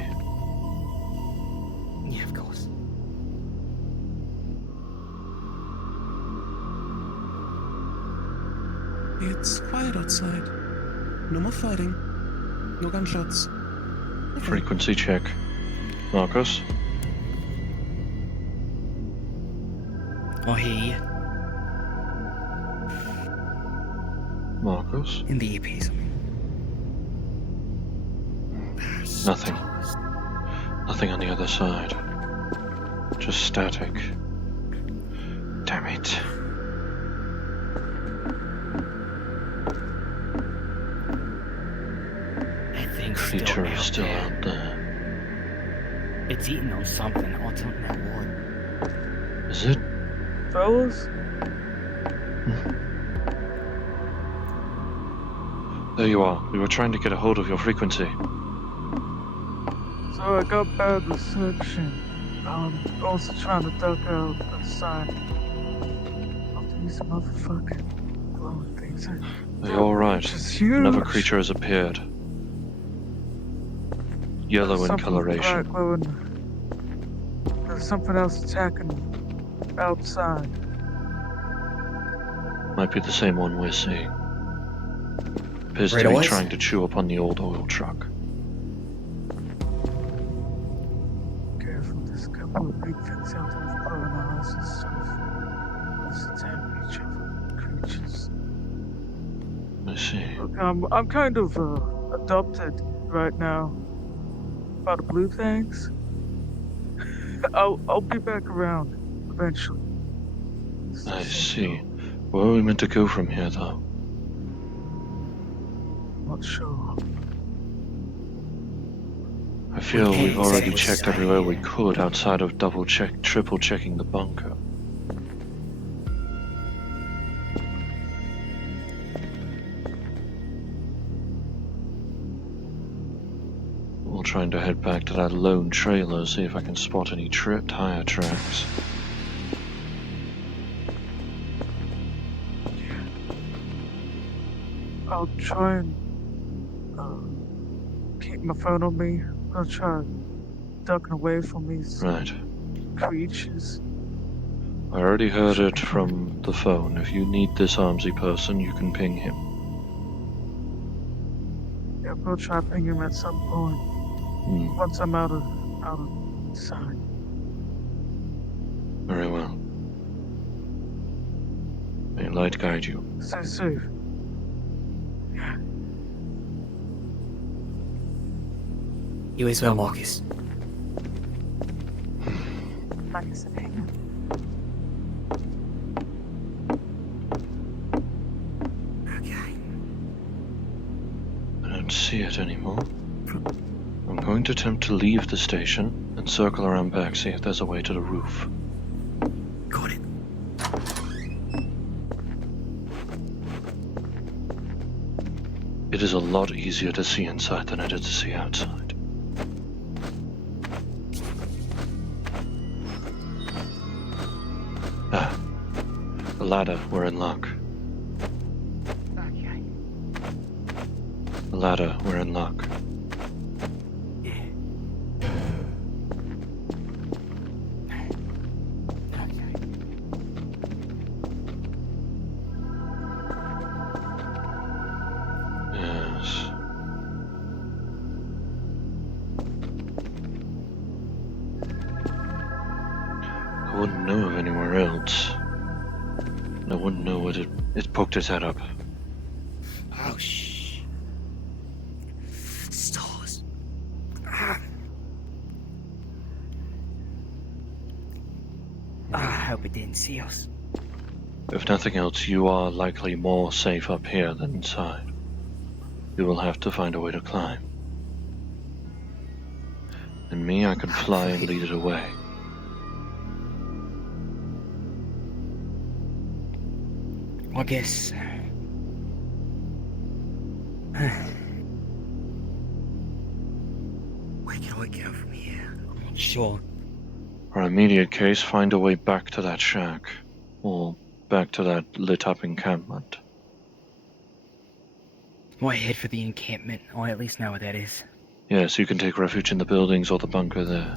Yeah, of course. It's quiet outside. No more fighting. No gunshots. Frequency check. Markus? I hear you. Markus? In the earpiece. Nothing. Nothing on the other side. Just static. Damn it. That thing's Creature is still there. out there. It's eating on something. I don't know what. Is it? Fellas? There you are. We were trying to get a hold of your frequency. So I got bad reception. Also trying to duck out outside of these motherfucking glowing things. Are you alright? It's huge. Another creature has appeared. Yellow in Something coloration. black glowing. There's something else attacking outside. Might be the same one we're seeing. Appears to Right be away? trying to chew upon the old oil truck. Careful, there's a couple of big things out there with glowing eyes and stuff. Let's attack each other creatures. I see. Look, I'm kind of adopted right now by the blue things. I'll be back around eventually. I see. Where are we meant to go from here, though? Not sure. I feel can't we've already exactly checked say. everywhere we could outside of triple checking the bunker. We're trying to head back to that lone trailer, see if I can spot any tire tracks. I'll try and keep my phone on me. I'll try ducking away from these Right. creatures. I already heard it from the phone. If you need this armsy person, you can ping him. Yeah, we'll try ping him at some point. Once I'm out of sight. Very well. May light guide you. Stay safe. You as well, Markus. Markus and hang Okay. I don't see it anymore. I'm going to attempt to leave the station and circle around back, see if there's a way to the roof. Got it. It is a lot easier to see inside than it is to see outside. Ah, the ladder, we're in luck. Okay. The ladder, we're in luck. Yeah. Okay. Yes. I wouldn't know of anywhere else. And I wouldn't know what it poked its head up. Oh, shh. Stars. I hope it didn't see us. If nothing else, you are likely more safe up here than inside. You will have to find a way to climb. And me, I can fly and lead it away. I guess. Where can I go from here? I'm not sure. For immediate case, find a way back to that shack. Or back to that lit-up encampment. Might head for the encampment. I at least know what that is. Yes, you can take refuge in the buildings or the bunker there.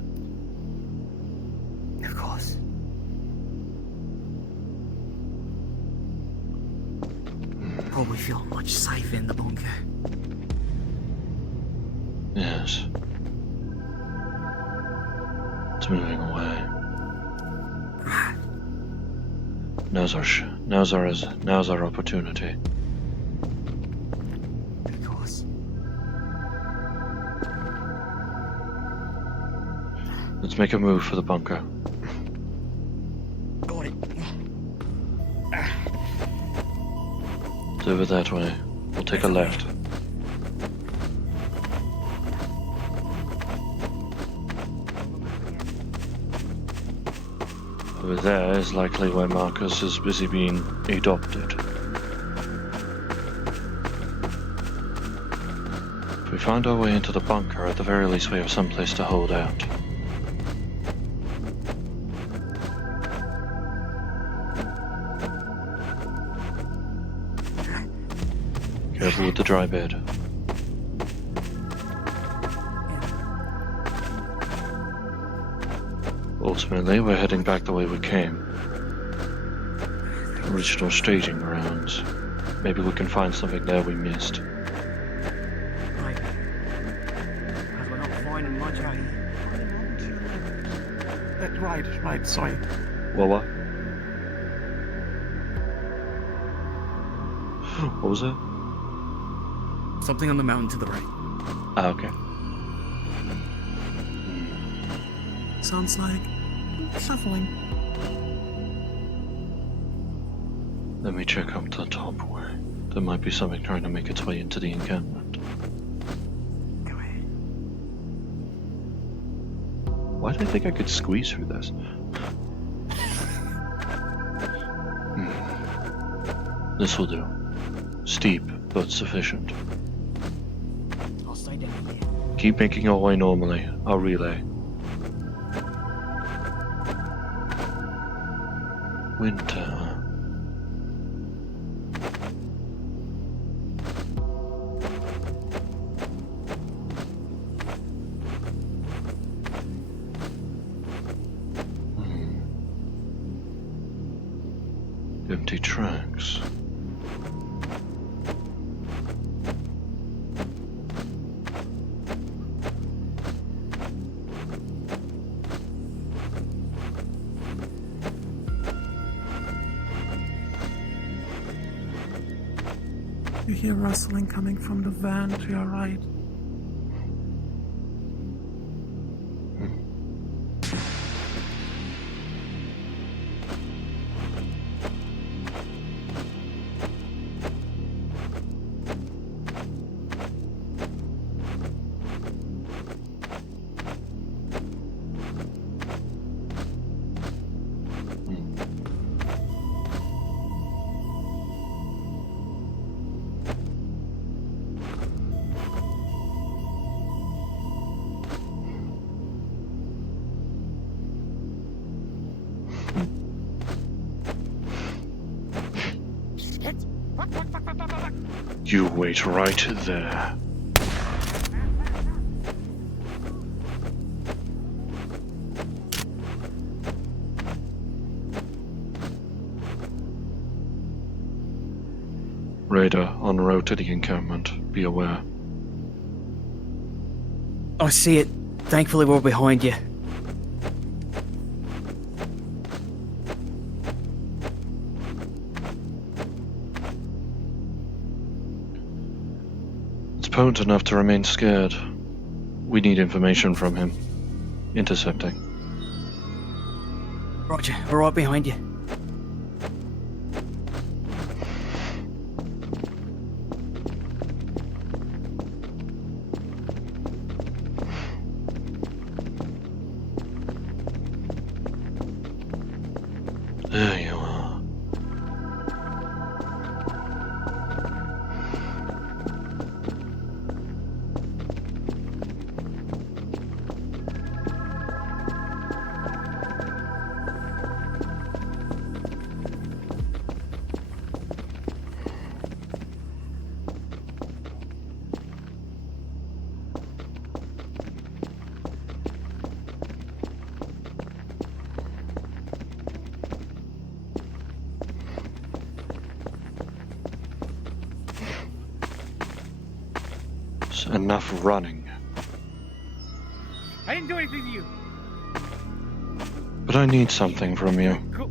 Of course. Probably feel much safer in the bunker. Yes. It's moving away. Now's our opportunity. Of course. Let's make a move for the bunker. Got it. It's over that way. We'll take a left. Over there is likely where Markus is busy being adopted. If we find our way into the bunker, at the very least we have some place to hold out. Careful with the dry bed. Ultimately, we're heading back the way we came. Original staging grounds. Maybe we can find something there we missed. Right. As we're not finding much out here. Right, sorry. What? What was it? Something on the mountain to the right. Ah, okay. Sounds like shuffling. Let me check up the top way. There might be something trying to make its way into the encampment. Go ahead. Why did I think I could squeeze through this? This will do. Steep, but sufficient. I'll stay down here. Keep making our way normally. I'll relay. Winter. Empty tracks. You hear rustling coming from the van to your right. You wait right there. Radar en route to the encampment. Be aware. I see it. Thankfully, we're behind you. It's potent enough to remain scared. We need information from him. Intercepting. Roger, we're right behind you. There you are. Enough running. I didn't do anything to you. But I need something from you. Cool.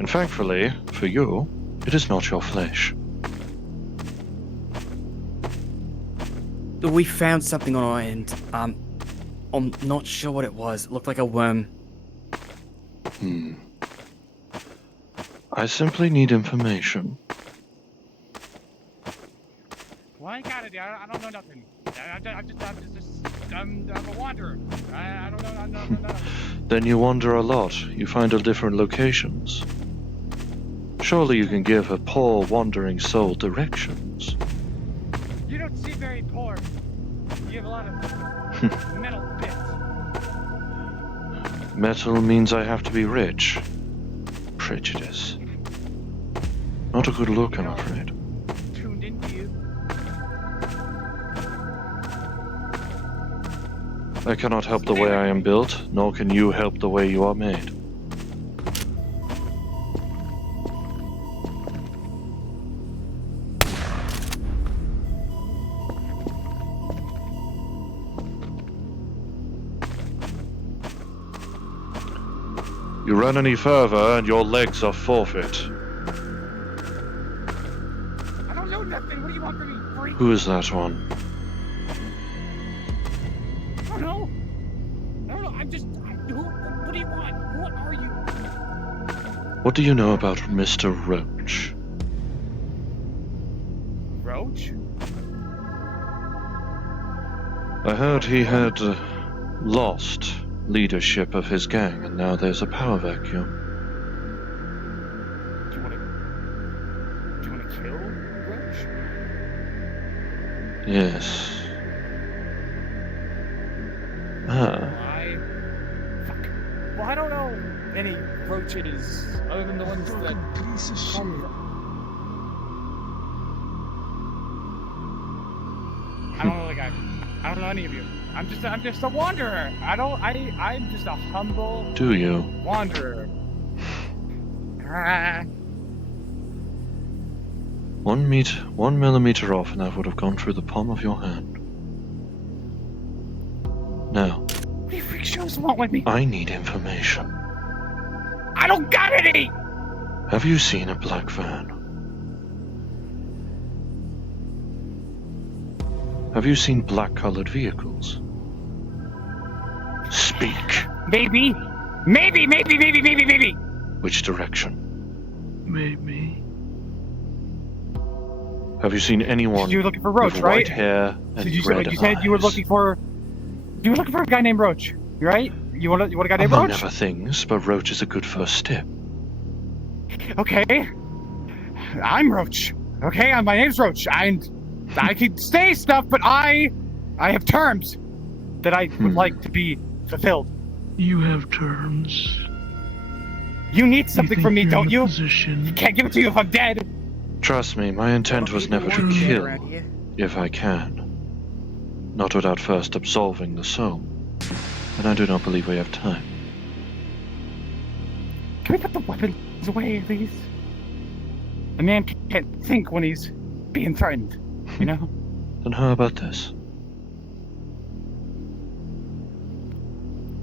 And thankfully, for you, it is not your flesh. We found something on our end. I'm not sure what it was. It looked like a worm. I simply need information. Well, I ain't got it. I don't know nothing. I'm a wanderer. I don't know nothing. Then you wander a lot. You find out different locations. Surely you can give a poor wandering soul directions. You don't seem very poor. You have a lot of metal bits. Metal means I have to be rich. Prejudice. Not a good look, I'm afraid. Tuned into you. I cannot help the way I am built, nor can you help the way you are made. You run any further and your legs are forfeit. I don't know nothing. What do you want from me, freak? Who is that one? I don't know. I'm just... what do you want? What are you? What do you know about Mr. Roach? Roach? I heard he had lost leadership of his gang, and now there's a power vacuum. Do you want to kill Roach? Yes. Fuck. Well, I don't know any roaches other than the ones that Piece of shit. come from. I don't know the guy. I don't know any of you. I'm just a wanderer. I'm just a humble Do you? wanderer. 1 millimeter off, and that would have gone through the palm of your hand. Now, What do you freak shows want with me? I need information. I don't got any! Have you seen a black van? Have you seen black-colored vehicles? Speak. Maybe. Which direction? Maybe. Have you seen anyone You were looking for Roach, with right? white hair and you red said you were eyes? looking for a guy named Roach, right? You want a guy named Among Roach? other things, but Roach is a good first step. Okay. I'm Roach. Okay, my name's Roach. I can say stuff, but I have terms that I would like to be fulfilled. You have terms. You need something from me, you're in don't a you? position- Can't give it to you if I'm dead. Trust me, my intent was never to kill, if I can. Not without first absolving the soul. And I do not believe we have time. Can we put the weapons away, at least? A man can't think when he's being threatened, you know? Then how about this?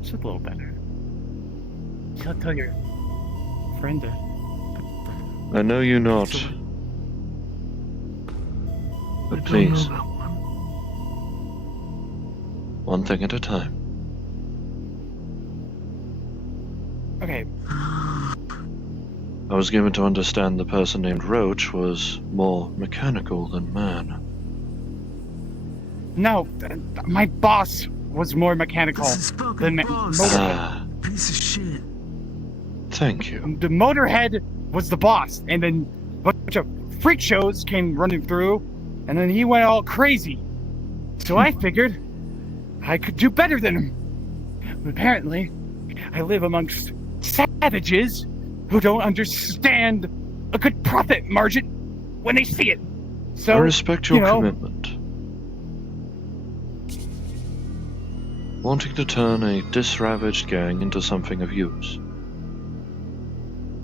Just a little better. Tell your friend to... I know you not. I But don't please, know that one. one thing at a time. Okay, I was given to understand the person named Roach was more mechanical than man. no, my boss was more mechanical This is fucking than boss. Ah, Piece of shit. thank you. The Motorhead was the boss, and then a bunch of freak shows came running through, and then he went all crazy. So I figured I could do better than him. But apparently, I live amongst savages who don't understand a good profit margin when they see it. So I respect your you know, commitment. Wanting to turn a disravaged gang into something of use.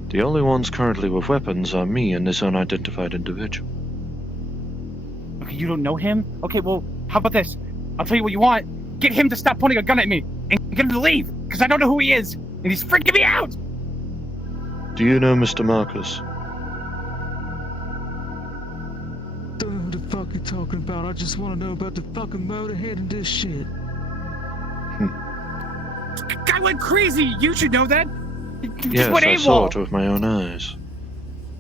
The only ones currently with weapons are me and this unidentified individual. Okay, you don't know him? Okay, well, how about this? I'll tell you what you want. Get him to stop pointing a gun at me and get him to leave, because I don't know who he is, and he's freaking me out! Do you know Mr. Markus? Don't know who the fuck you're talking about. I just want to know about the fucking Motorhead and this shit. Guy went crazy! You should know that! He just Yes, went I saw AWOL. it with my own eyes.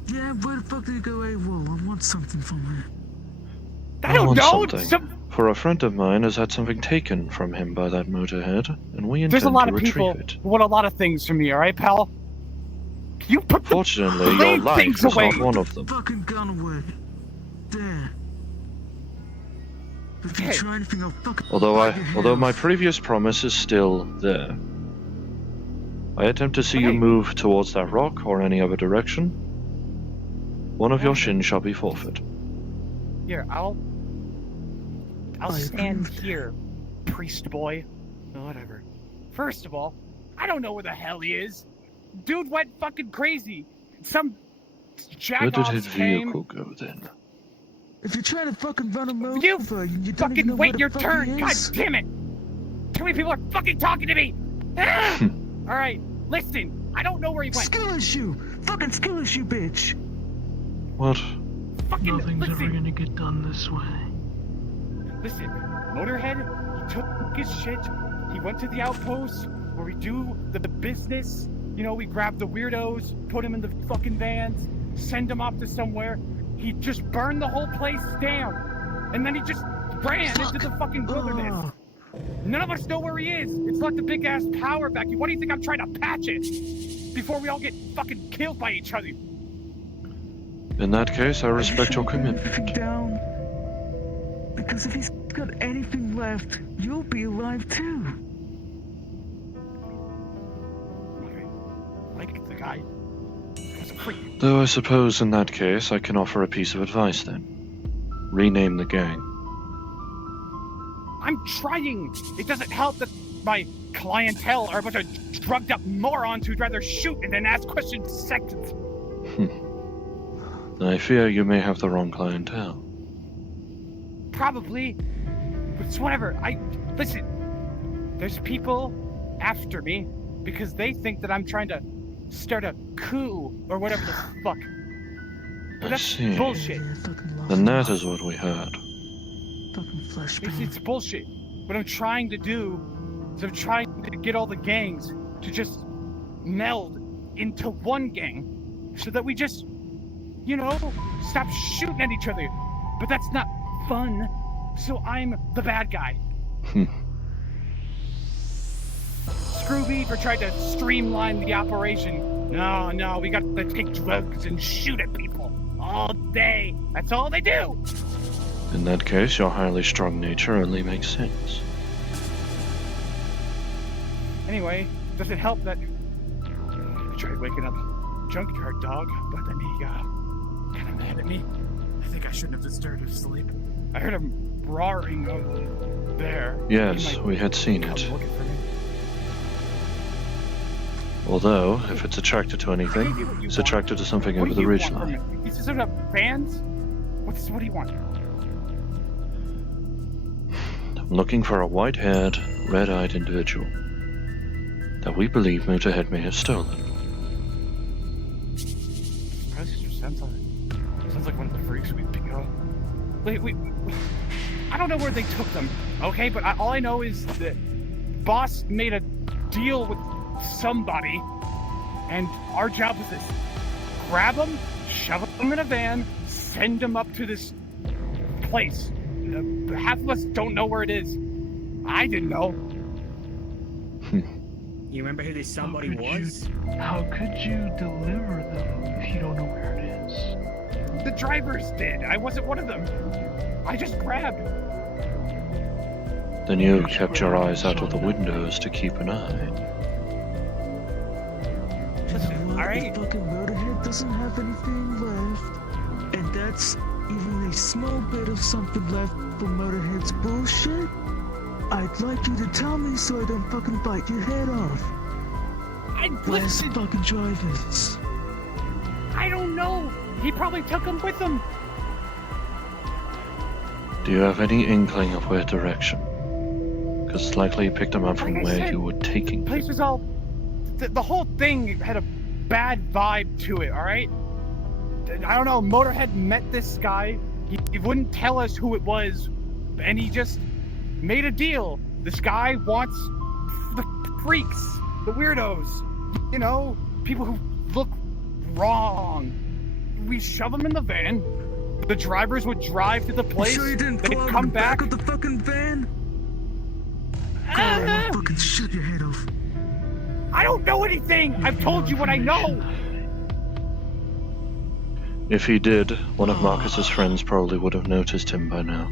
Yeah, where the fuck did he go AWOL? I want something from him. I don't want know! something. For a friend of mine has had something taken from him by that Motorhead, and we There's intend a lot to of retrieve people it. who want a lot of things from me, alright, pal? You put the Fortunately, your blame life things was away. not one of them. Fucking gun away. There. If you Okay. try anything, I'll fucking Although bite your head although my off. previous promise is still there. I attempt to see you Okay. move towards that rock or any other direction. One of your Okay. shins shall be forfeit. Here, I'll I stand approved. here, priest boy. Whatever. First of all, I don't know where the hell he is. Dude went fucking crazy. Some Where did his jack-offs came. vehicle go then? If you're trying to fucking run him over, You you don't even Fucking know where wait the your fuck turn! he God is. damn it! Too many people are fucking talking to me! Ah! Alright, listen. I don't know where he went. Skill issue! Fucking skill issue, bitch! What? Fucking Nothing's ever listen. gonna get done this way. Listen, Motorhead, he took his shit, he went to the outpost where we do the business. You know, we grab the weirdos, put them in the fucking vans, send them off to somewhere. He just burned the whole place down. And then he just ran into the fucking wilderness. Oh, None of us know where he is. It's like the big ass power vacuum. What do you think I'm trying to patch it? Before we all get fucking killed by each other. In that case, I respect your commitment. down. Because if he's got anything left, you'll be alive too. Okay. Like the guy. He was a freak. Though I suppose in that case I can offer a piece of advice then. Rename the gang. I'm trying. It doesn't help that my clientele are a bunch of drugged up morons who'd rather shoot and then ask questions in seconds. I fear you may have the wrong clientele. Probably. But it's whatever. Listen. There's people after me because they think that I'm trying to start a coup or whatever the fuck. But I that's see. bullshit. Yeah, fucking lost Then my that is what we heard. fucking flashbang. It's bullshit. What I'm trying to do is I'm trying to get all the gangs to just meld into one gang so that we just, you know, stop shooting at each other. But that's not fun. So I'm the bad guy. Scrooby for trying to streamline the operation. No, we got to take drugs and shoot at people all day. That's all they do. In that case, your highly strung nature only makes sense. Anyway, does it help that tried waking up Junkyard Dog, but then he got kind of mad at me. I think I shouldn't have disturbed his sleep. I heard him roaring over there. Yes, we had seen Come it. looking for me. Although, if it's attracted to anything, Maybe what you it's want. attracted to something What over do the you ridge want from line. it? These sort of fans? What do you want? I'm looking for a white-haired, red-eyed individual that we believe Motorhead may have stolen. Sounds like one of the freaks we pick up. Wait, I don't know where they took them, okay? But all I know is that Boss made a deal with somebody, and our job was this: grab them, shove them in a van, send them up to this place. Half of us don't know where it is. I didn't know. You remember who this somebody was? How could you deliver them if you don't know where it is? The drivers did. I wasn't one of them. I just grabbed. Then you kept your eyes out of the windows to keep an eye. Listen, What? alright? The fucking Motorhead doesn't have anything left, and that's even a small bit of something left from Motorhead's bullshit. I'd like you to tell me so I don't fucking bite your head off. Where's the fucking drivers? I don't know. He probably took them with him. Do you have any inkling of where direction? Because it's likely you picked them up from Like I where said, you were taking The place them. was all... The whole thing had a bad vibe to it, alright? I don't know, Motorhead met this guy. He wouldn't tell us who it was, and he just made a deal. This guy wants the freaks, the weirdos, you know, people who look wrong. We shove them in the van. The drivers would drive to the place. You sure you didn't they'd pull out come the back back. of the fucking van? God, I'll fucking shut your head off. I don't know anything. I've told you what I know. If he did, one of Marcus's friends probably would have noticed him by now.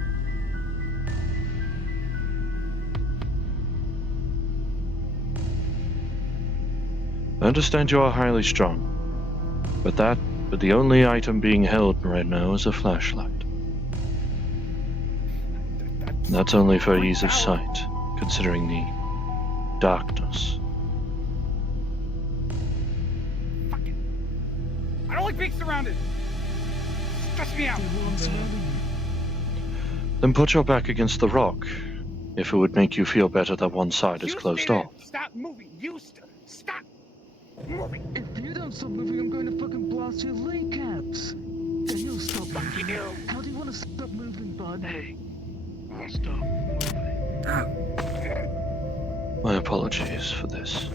I understand you are highly strung, but the only item being held right now is a flashlight. That's only for ease of sight, considering the darkness. Fuck it. I don't like being surrounded. Stress me out. Then put your back against the rock, if it would make you feel better that one side is You closed stay there. off. Stop moving. Stop moving. If you don't stop moving, I'm going to fucking blast your link caps. Then you'll stop moving. you. How do you want to stop moving, bud? Hey, stop moving. My apologies for this.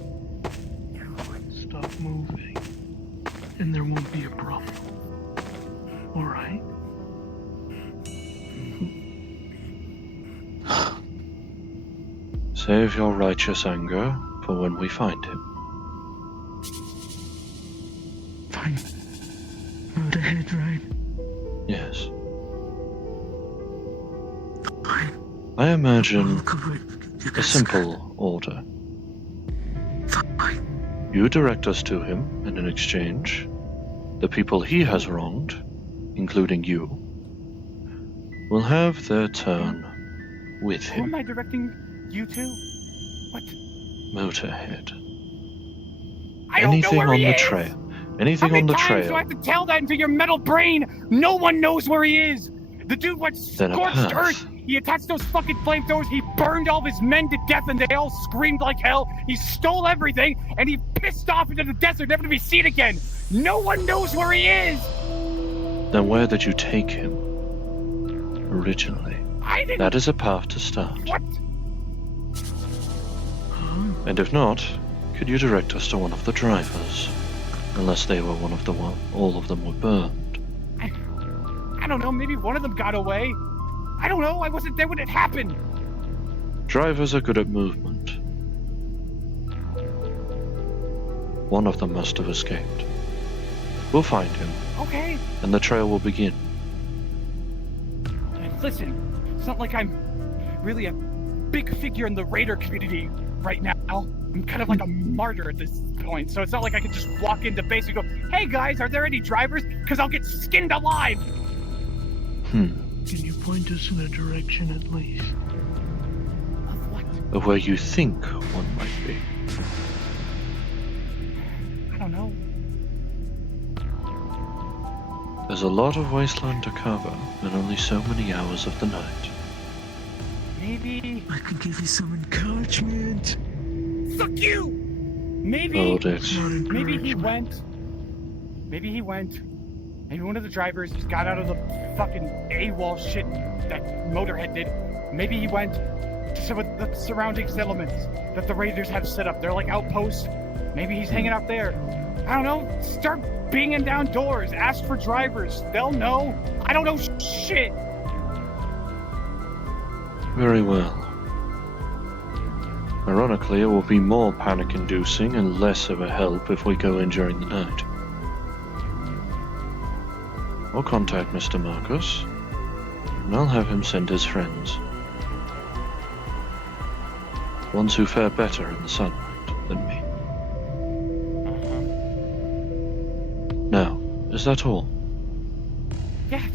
Stop moving. And there won't be a problem. Alright? Save your righteous anger for when we find him. Fine. Motorhead, right? Yes. Fine. I imagine I'll cover it. You a guys simple order. Fine. You direct us to him, and in exchange, the people he has wronged, including you, will have their turn with Who am him. I directing you to? What? Motorhead. I don't know Anything where on he the is. trail. How Anything many on the times trail. do I have to tell that into your metal brain? No one knows where he is. The dude went Then a scorched path. earth. He attached those fucking flamethrowers. He burned all of his men to death, and they all screamed like hell. He stole everything, and he pissed off into the desert, never to be seen again. No one knows where he is. Then where did you take him? Originally. I didn't. That is a path to start. What? And if not, could you direct us to one of the drivers? Unless they were one of the one, all of them were burned. I don't know. Maybe one of them got away. I don't know. I wasn't there when it happened. Drivers are good at movement. One of them must have escaped. We'll find him, Okay. and the trail will begin. Listen, it's not like I'm really a big figure in the raider community, right now. I'm kind of like a martyr at this point, so it's not like I can just walk into base and go, "Hey guys, are there any drivers?" Because I'll get skinned alive. Can you point us in a direction at least? Of what? Of where you think one might be. I don't know. There's a lot of Wasteland to cover, and only so many hours of the night. Maybe. I can give you some encouragement. Fuck you. Maybe. Hold it. Maybe he went. Maybe he went. Maybe one of the drivers just got out of the fucking AWOL shit that Motorhead did. Maybe he went to some of the surrounding settlements that the Raiders have set up. They're like outposts. Maybe he's hanging out there. I don't know. Start banging down doors. Ask for drivers. They'll know. I don't know shit. Very well. Ironically, it will be more panic-inducing and less of a help if we go in during the night. I'll contact Mr. Markus, and I'll have him send his friends. Ones who fare better in the sunlight than me. Now, is that all? Yes.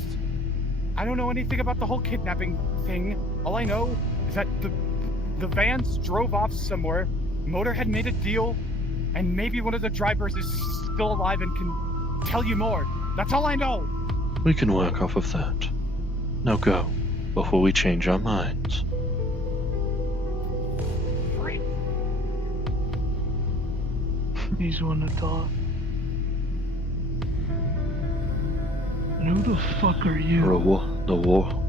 I don't know anything about the whole kidnapping thing. All I know is that the vans drove off somewhere, Motorhead made a deal, and maybe one of the drivers is still alive and can tell you more. That's all I know. We can work off of that. Now go, before we change our minds. Freak. He's one to talk. And who the fuck are you?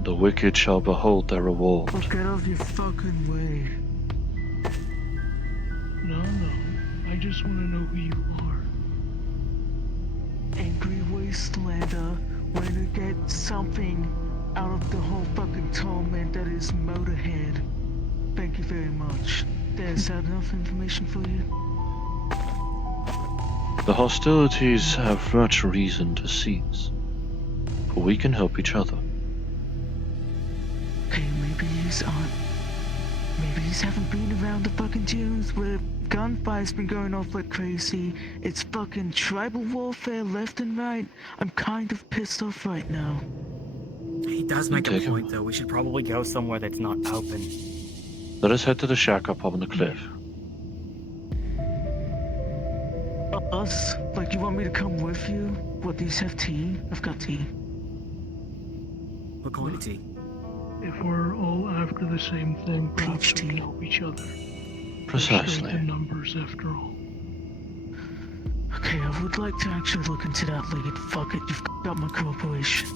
The wicked shall behold their reward. Oh, get out of your fucking way. No, I just want to know who you are. Angry Wastelander, when to get something out of the whole fucking torment that is Motorhead. Thank you very much. Is that enough information for you? The hostilities have much reason to cease, for we can help each other. Okay, maybe these aren't. Maybe these haven't been around the fucking dunes where gunfire's been going off like crazy. It's fucking tribal warfare left and right. I'm kind of pissed off right now. He does make a Take him. point, though. We should probably go somewhere that's not open. Let us head to the shack up on the cliff. Us? Like, you want me to come with you? What, these have tea? I've got tea. What kind of tea? If we're all after the same thing, perhaps we Peach can tea. help each other. Precisely. Strength in numbers, after all. Okay, I would like to actually look into that lead. Fuck it, you've got my cooperation.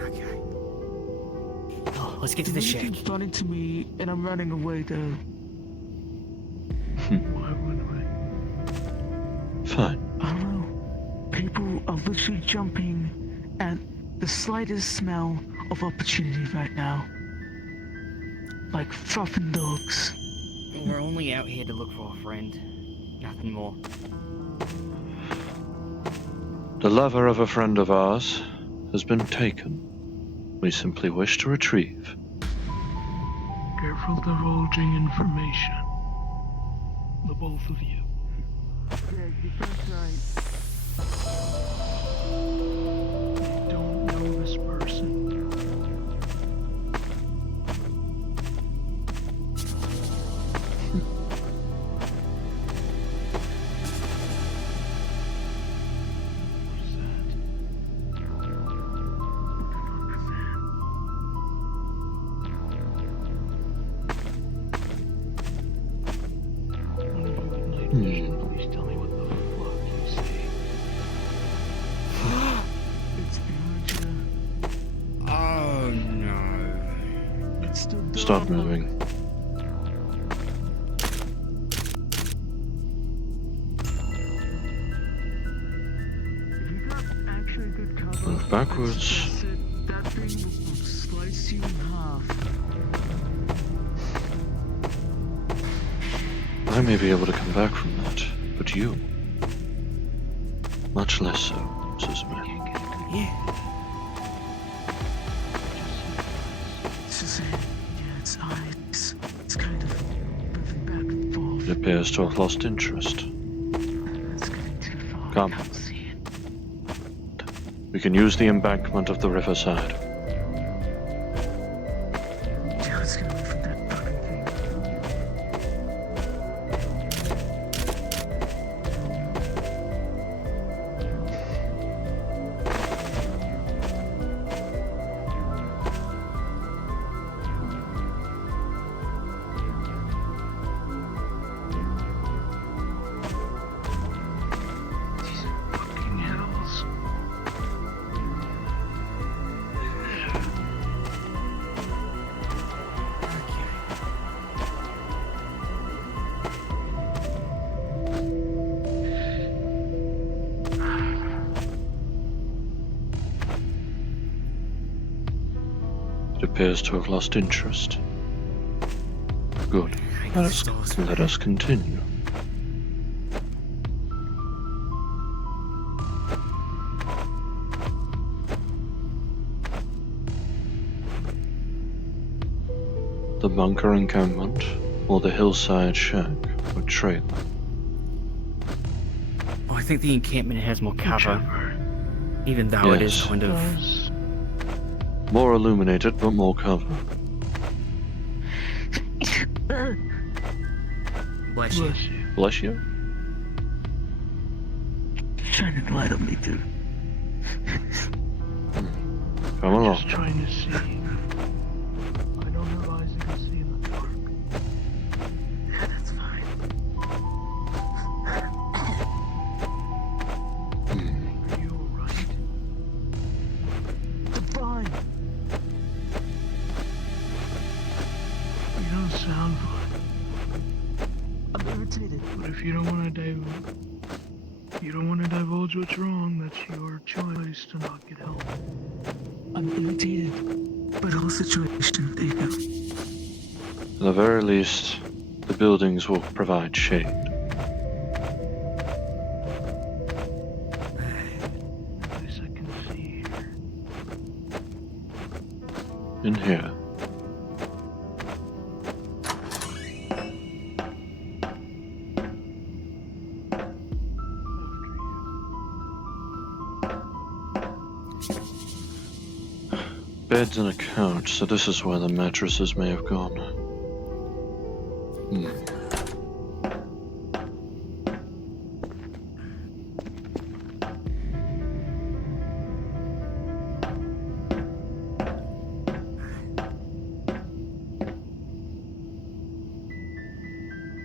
Okay. Oh, let's get to the shack. You're running to me, and I'm running away though. Why would we? Fine. I don't know. People are literally jumping at the slightest smell of opportunity right now. Like frothing dogs. We're only out here to look for a friend. Nothing more. The lover of a friend of ours has been taken. We simply wish to retrieve. Careful divulging information. The both of you. Yeah, that's right. You don't know this person. Please tell me what the fuck you say. It's behind you. Oh no. It's the Stop dog. moving. If you got actually good cover, Move backwards. I suggest that thing will slice you in half. I may be able to come back from that, but you, much less so, Suzume. Yeah. saying, yeah, its eyes. It's kind of moving back and forth. It appears to have lost interest. It's getting too far. Come. I can't see it. We can use the embankment of the riverside. Yeah, let's get away from that fucking thing. Fucking hells. It appears to have lost interest. Good. Let us continue. The bunker encampment or the hillside shack or trailer. Oh, I think the encampment has more cover, Whichever. even though it is Yes. kind of. Does. More illuminated but more cover. Bless you. Bless you. Bless you. Shining light on me, dude. Come along. Just trying to see. I don't have eyes that can see in the dark. Yeah, that's fine. Are you alright? Divine! You don't sound fine. I'm irritated. But if you don't want to divulge what's wrong, that's your choice to not get help. I'm irritated. But whole situation, there you go. At the very least, the buildings will provide shade. At least I can see here. In here. Beds and a couch, so this is where the mattresses may have gone.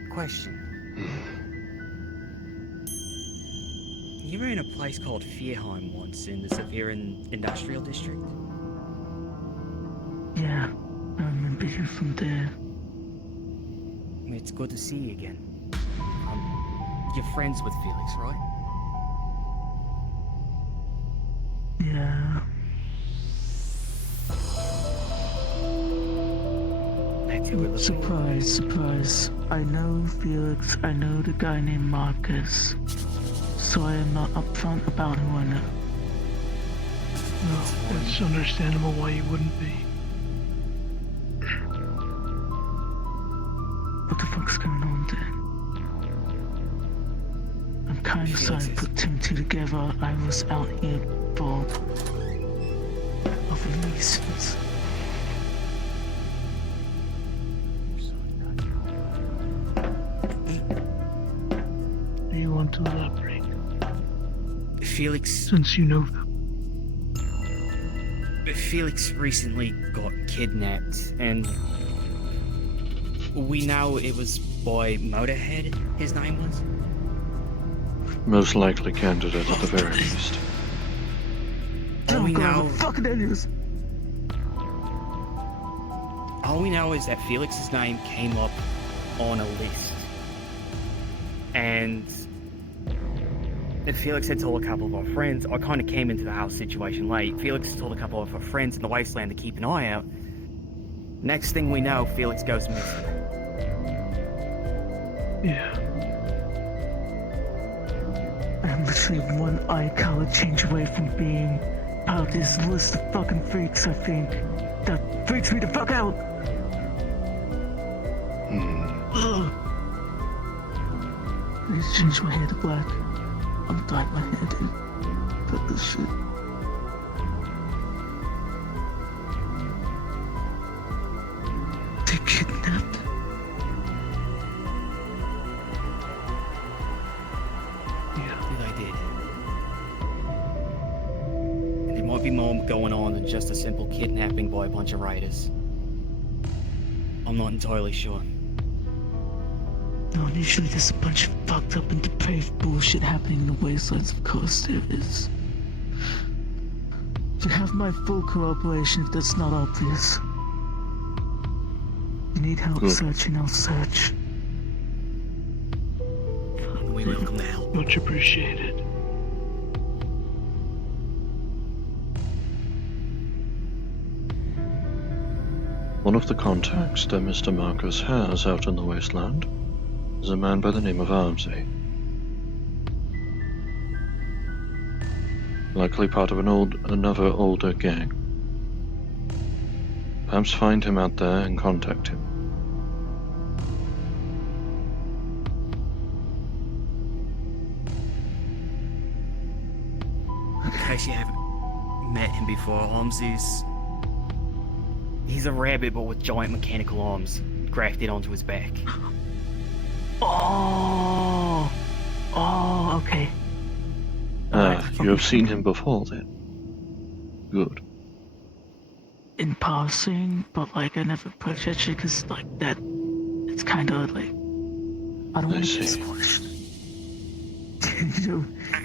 Question. You were in a place called Fearheim once in the Severan Industrial District? Yeah, I remember you from there. It's good to see you again. You're friends with Felix, right? Yeah. Let's do it. Surprise, surprise. I know Felix, I know the guy named Markus. So I am not upfront about who I know. No, it's understandable why you wouldn't be. What the fuck's going on there? I'm kinda sorry to put two and two together. I was out here for other reasons. Do you want to elaborate? Felix Since you know them. Felix recently got kidnapped, and we know it was by Motorhead, his name was. Most likely candidate at the very least. All we know, Fucking idiots! all we know is that Felix's name came up on a list, and Felix had told a couple of our friends. I kind of came into the house situation late. Felix told a couple of our friends in the Wasteland to keep an eye out. Next thing we know, Felix goes missing. Yeah. I'm literally one eye color change away from being part of this list of fucking freaks, I think. That freaks me the fuck out. Ugh. Please change my hair to black. I'm dyeing my hair, dude. Fuck this shit. They kidnapped. Yeah, they did. And there might be more going on than just a simple kidnapping by a bunch of raiders. I'm not entirely sure. No, usually there's a bunch of fucked up and depraved bullshit happening in the wastelands. Of course there is. You have my full cooperation if that's not obvious. You need help Good. searching, I'll search. We will come now. Much appreciated. One of the contacts that Mr. Markus has out in the wasteland is a man by the name of Armsy. Likely part of another older gang. Perhaps find him out there and contact him. In case you haven't met him before, he's a rabbit but with giant mechanical arms grafted onto his back. Oh, okay. You have seen him before then? Good. In passing, but like I never purchased it because like that, it's kind of like I don't want to get squished.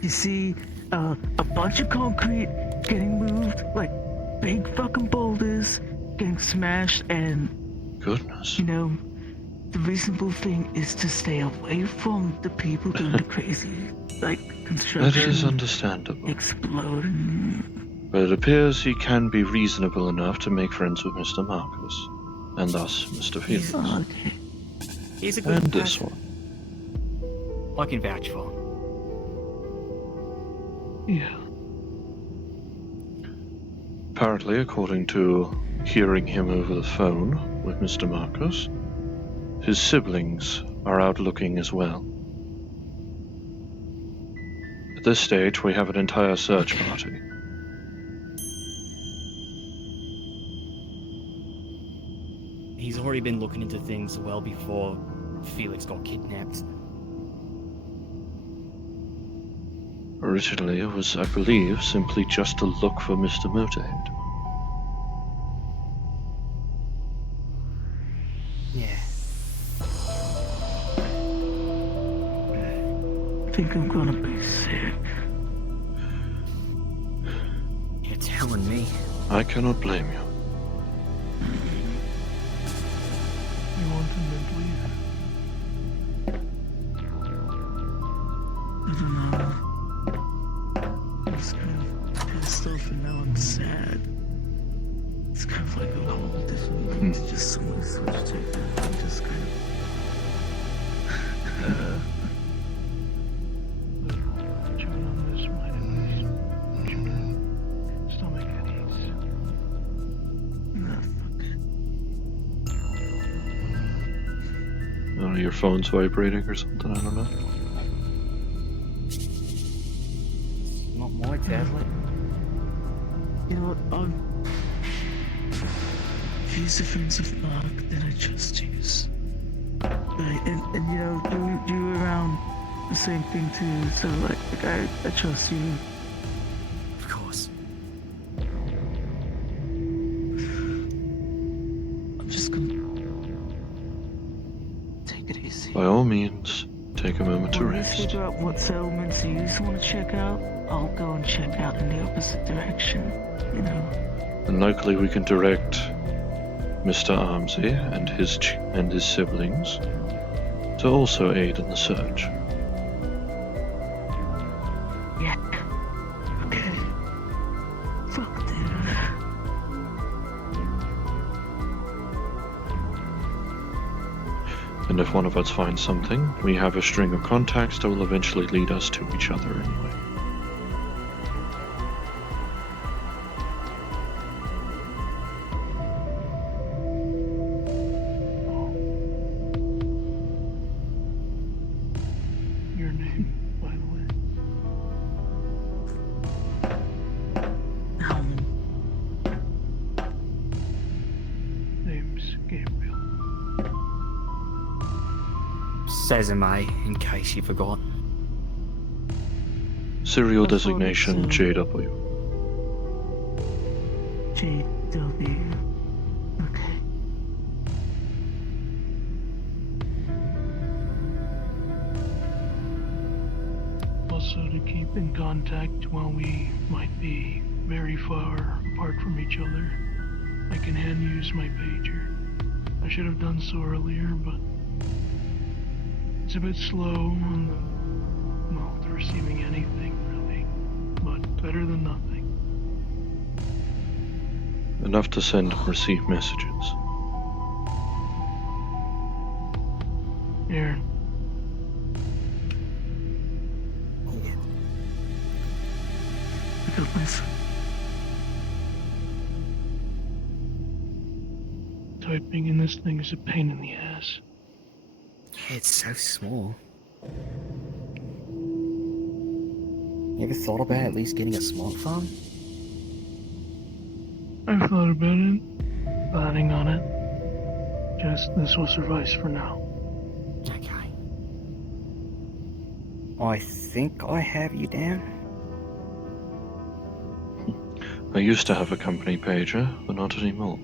You see, a bunch of concrete getting moved, like big fucking boulders getting smashed, and Goodness. the reasonable thing is to stay away from the people doing the crazy, like construction. That is understandable. Exploding. But it appears he can be reasonable enough to make friends with Mr. Markus, and thus Mr. Felix. Oh, okay. He's a good And this person. one. I can vouch for. Yeah. Apparently, according to hearing him over the phone with Mr. Markus, his siblings are out looking as well. At this stage, we have an entire search party. He's already been looking into things well before Felix got kidnapped. Originally, it was, I believe, simply just to look for Mr. Motorhead. Yeah. I think I'm gonna be sick. You're telling me. I cannot blame you. You want him to leave? I don't know. I'm just kind of pissed off and now I'm sad. It's kind of like a whole different thing to just someone switch to. I'm just kind of... Chew on this might at least. Chew your stomach at ease. Nah, fuck it. I don't know, your phone's vibrating or something, I don't know. Not my tablet. You know what, use the friends of Mark that I just use. Right, and you around the same thing too, so like I trust you. Of course. I'm just gonna take it easy. By all means, take a moment to When we rest. figure out what settlements you want to check out, I'll go and check out in the opposite direction, And likely we can direct Mr. Armsy and his siblings to also aid in the search. Yeah. Okay. Fuck, dude. And if one of us finds something, we have a string of contacts that will eventually lead us to each other anyway. Gabriel? Sesame, in case you forgot. Serial I thought designation it's, JW. JW. Okay. Also to keep in contact while we might be very far apart from each other, I can hand use my pager. I should have done so earlier, but it's a bit slow on the receiving anything, really. But better than nothing. Enough to send and receive messages. Here, I got my phone. typing in this thing is a pain in the ass. It's so small. You ever thought about at least getting a smartphone? I've thought about it, planning on it. Just this will suffice for now. Okay. I think I have you down. I used to have a company pager, but not anymore.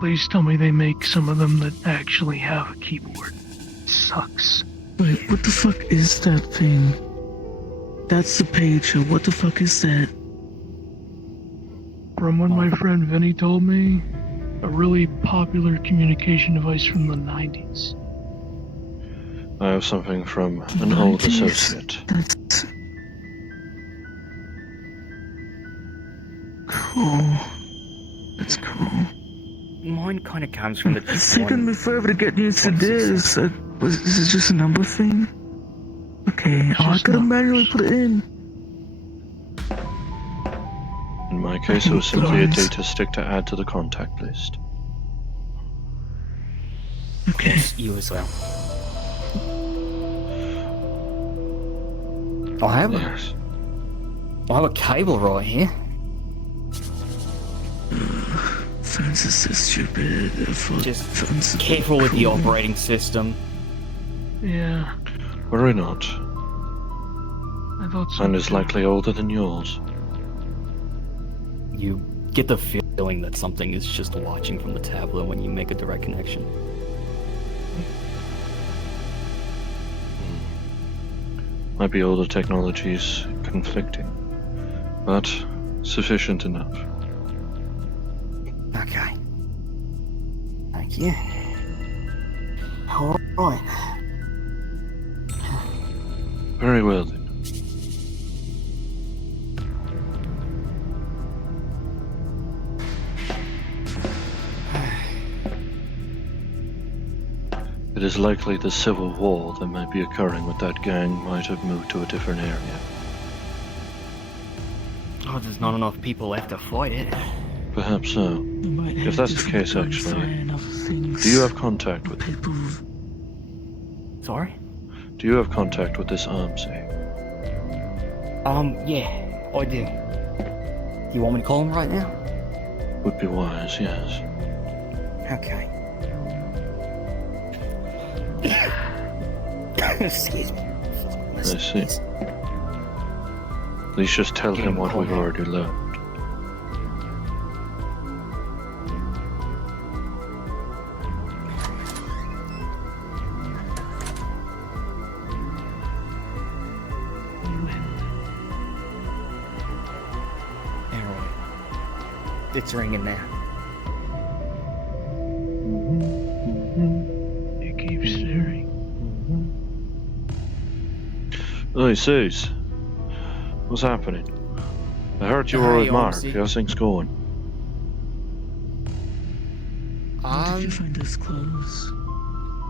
Please tell me they make some of them that actually have a keyboard. Sucks. Wait, what the fuck is that thing? That's the pager. What the fuck is that? From what my friend Vinny told me, a really popular communication device from the 90s. I have something from an old 90s? associate. That's cool. That's cool. Mine kind of comes from the. It's taken me forever to get used to this. Is it just a number thing? Okay, I just gotta numbers. manually put it in. In my case, it was simply a Nice. data stick to add to the contact list. Okay. You as well. I have Yes. a cable right here. Phones are so stupid. Just Phones are careful with the cool. operating system. Yeah, Worry not. I thought so. Mine is too. likely older than yours. You get the feeling that something is just watching from the tablet when you make a direct connection. Might be older technologies conflicting, but sufficient enough. Okay. Thank you. Alright. Very well then. It is likely the civil war that might be occurring with that gang might have moved to a different area. Oh, there's not enough people left to fight it. Perhaps so. They might If have that's the different case, guns actually, and other things. do you have contact with them? People. Sorry? Do you have contact with this arms? Yeah, I do. Do you want me to call him right now? Would be wise, yes. Okay. Excuse me. I see. At least just tell him what we've already learned. Alright. It's ringing now. It keeps staring. Hey, Suze. What's happening? I heard you were Hey, with Mark. Ormsey. How's things going? How did you find those clothes?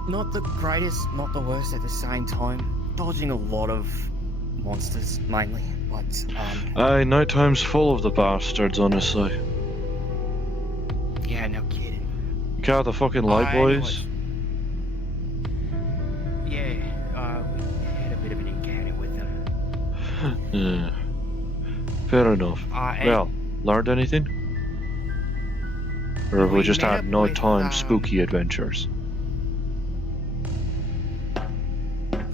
Not the greatest, not the worst at the same time. Dodging a lot of monsters, mainly. But, Aye, nighttime's full of the bastards, honestly. yeah, no kidding. You got the fucking light Anyways. boys? Yeah, we had a bit of an encounter with them. Yeah. Fair enough. And Well, Learned anything? Or have we We just met had up nighttime with, spooky adventures?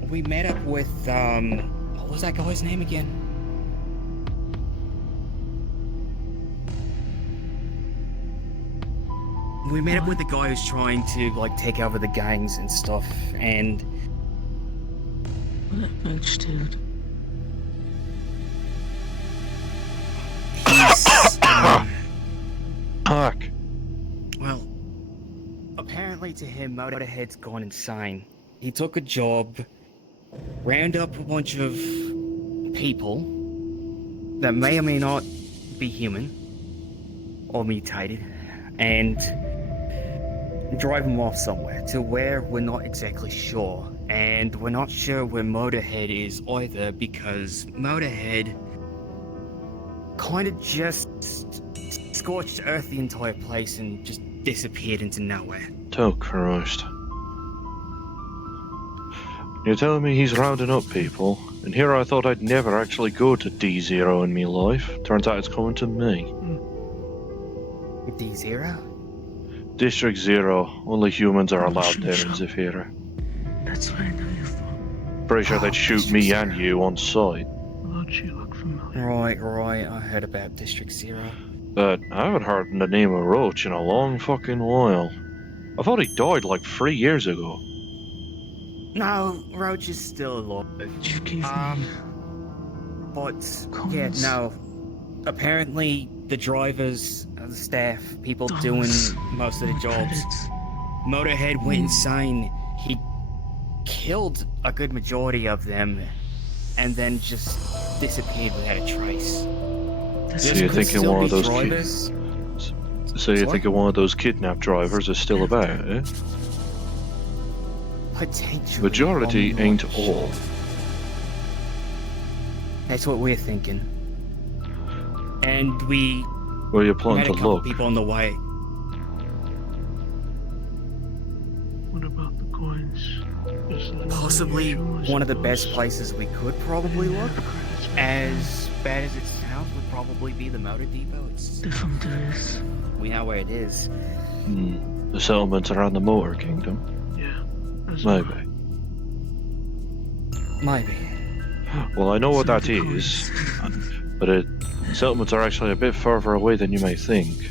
We met up with, what was that guy's name again? We met up with the guy who's trying to, like, take over the gangs and stuff, and... That bitch, dude. He's, Fuck! well, apparently to him, Motorhead's gone insane. He took a job, round up a bunch of people that may or may not be human or mutated, and drive them off somewhere to where we're not exactly sure. And we're not sure where Motorhead is either, because Motorhead kind of just scorched earth the entire place and just disappeared into nowhere. Oh Christ. You're telling me he's rounding up people, and here I thought I'd never actually go to D0 in me life. Turns out it's coming to me. D0? District 0, only humans are allowed there in Zephyra. That's where I know you're from. Pretty sure they'd shoot District me 0. and you on sight. Thought you looked familiar. Right, I heard about District 0. But I haven't heard the name of Roach in a long fucking while. I thought he died like 3 years ago. No, Roach is still alive. You gave But, Coins. yeah, no. Apparently, the drivers, the staff, people me doing most of the jobs, Motorhead went insane. He killed a good majority of them, and then just disappeared without a trace. So There you're could thinking still one be of those drivers. So you're Sorry? thinking one of those kidnapped drivers is still about, eh? Potentially. Majority I'm not ain't sure. all. That's what we're thinking. And we Where you met planning a to couple look? people on the way. What about the coins? Is that Possibly unusual, I one of the best suppose? places we could probably look. Credits. As bad as it sounds, would probably be the motor depot. If I'm this. We know where it is. The settlements around the Motor Kingdom? Yeah. that's Maybe. right. Maybe. Well, I know what that Something is, but settlements are actually a bit further away than you may think.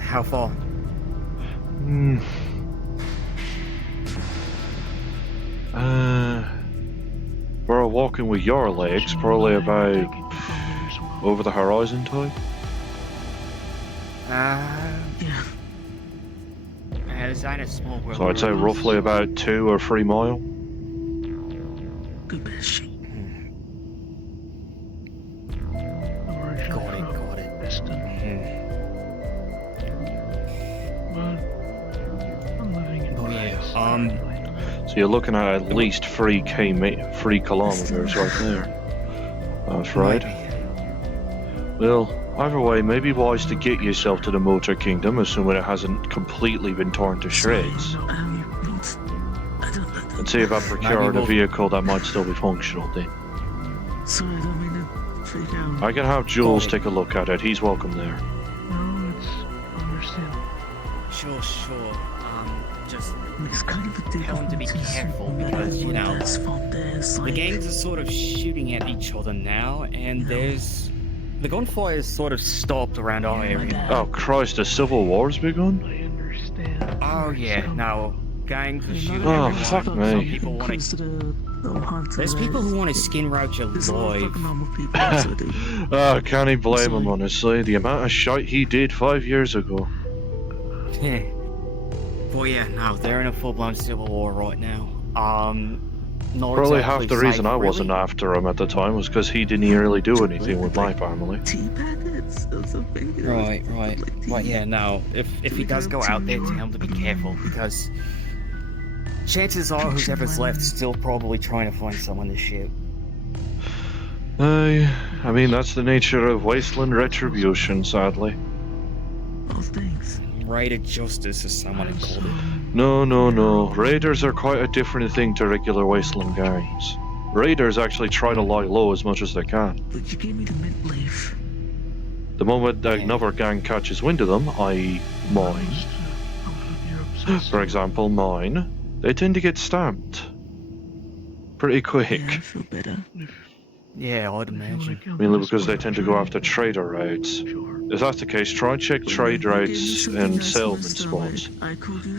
How far? Hmm. We're walking with your legs, probably about over the horizon type. Yeah. Design a small world. So I'd say roughly about 2 or 3 mile. Good bit of shit. Got it. Oh yeah. So you're looking at least 3 kilometers right there. That's right. Well, either way, maybe wise to get yourself to the Motor Kingdom, assuming it hasn't completely been torn to shreds. And see if I procured a vehicle that might still be functional then. Sorry, I don't mean to freak out. I can have Jules take a look at it, he's welcome there. No, it's understandable. Sure. Just It's kind of a tell him to be careful because, you know, the gangs are sort of shooting at each other now, and the gunfire is sort of stopped around our area. Oh Christ, the Civil War's begun? I understand. Oh yeah, no, gangs are shooting Oh, everyone. fuck Some me. people want to. There's people who want to skin Roach There's a lot of alive. fucking normal people, so they... Oh, can't he blame him, honestly. The amount of shite he did 5 years ago. Well, yeah, no, they're in a full-blown civil war right now. Not Probably exactly half the reason safe, I wasn't really. after him at the time was because he didn't really do anything with my family. Tea packets or something. Right. Well, yeah, no. If he does go out there, tell him to be careful because chances are whoever's left still probably trying to find someone to shoot. I mean, that's the nature of Wasteland retribution, sadly. Oh, thanks. Raided justice, as someone had called it. No. Raiders are quite a different thing to regular Wasteland gangs. Raiders actually try to lie low as much as they can. But you gave me the mint leaf. The moment another gang catches wind of them, i.e. mine, for example, mine, they tend to get stamped. Pretty quick. Yeah, I feel better. Yeah, I'd imagine. Mainly because they tend to go after trader routes. If that's the case, try and check trade routes and settlement spots.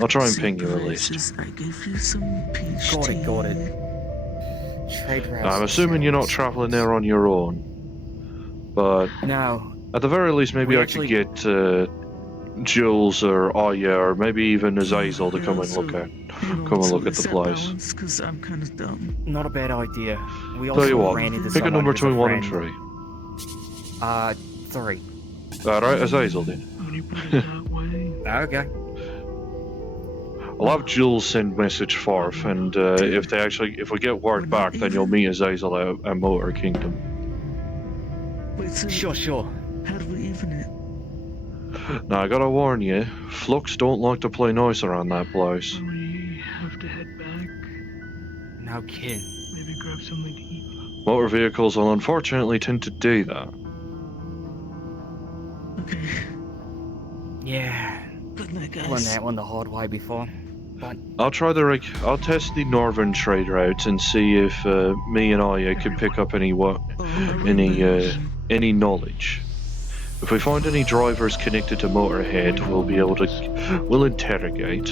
I'll try and ping you a list. I gave you some peach Got it, got it. tea. Trade routes. I'm and assuming you're not sales. travelling there on your own. But No. at the very least, maybe We I actually- could get Jules or Aya or maybe even Azazel to come and look at. Come and look at the place. Because I'm kind of dumb. Not a bad idea. We Tell you also what, ran into pick a someone number who's between 1 and friend. 3. 3. Alright, Azazel then. When you put it that way, Okay. I'll have Jules send message forth, and if we get word back, then you'll meet Azazel at Motor Kingdom. Wait, so Sure. how do we even it? Now I gotta warn you, Flux don't like to play nice around that place. we have to head back. No kidding. Maybe grab something to eat. Motor vehicles will unfortunately tend to do that. Okay, Yeah. good night, Learned guys. that one the hard way before. But I'll test the northern trade routes and see if me and Aya can pick up any knowledge. If we find any drivers connected to Motorhead, we'll interrogate.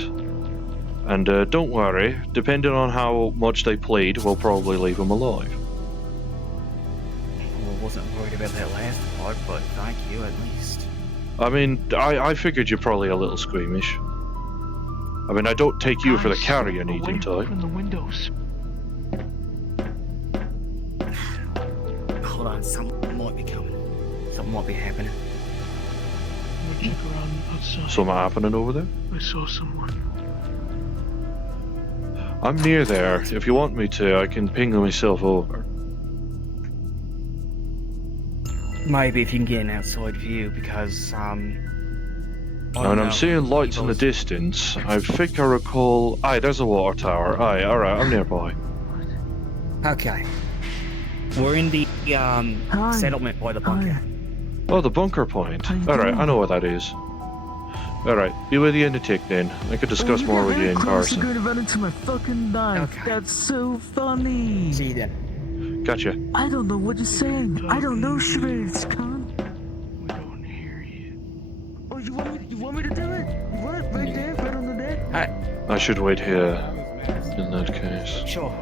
And don't worry, depending on how much they plead, we'll probably leave them alive. I wasn't worried about that last part, but thank you at least. I mean, I figured you're probably a little squeamish. I mean, I don't take you for the carrion eating Away type. from the windows. Hold on, something might be coming. Something might be happening. I'm gonna check around outside. Something happening over there? I saw someone. I'm near there. If you want me to, I can ping myself over. Maybe if you can get an outside view, because And I'm seeing lights in the distance. I think I recall... Aye, there's a water tower. Aye, alright, I'm nearby. Okay. We're in the settlement by the bunker. Oh, the bunker point. How you Alright, I doing? know what that is. Alright, be with you in a tick then. I could discuss more with you in You're person. going to run into my fucking knife. Okay. That's so funny. See you then. Gotcha. I don't know what you're saying. I don't know charades, cunt. We don't hear you. Oh, you want me to do it? What? Right there? Right on the neck? I should wait here, in that case. Sure.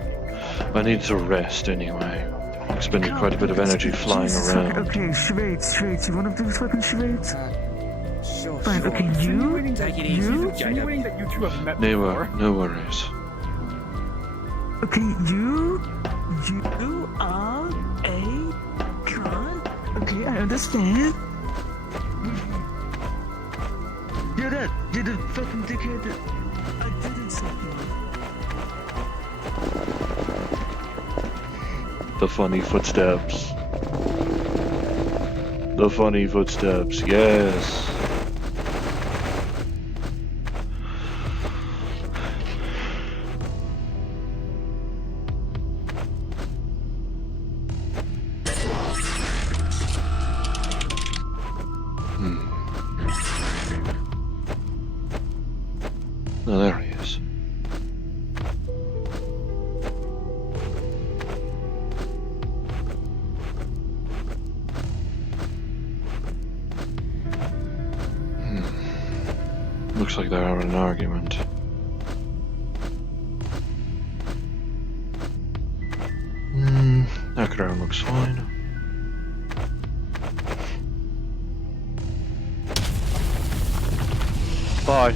I need to rest anyway. Expended quite a bit of energy flying Jesus, around. Okay, charades. You want to do fucking charades? Sure. Fine, okay, you? Take it easy. You? Insinuating that you two have met before. No worries. Okay, you are a con? Okay, I understand. You're the fucking dickhead that I did insult you. The funny footsteps. The funny footsteps, yes. Oh, there he is. Looks like they're having an argument. That ground looks fine. Bye.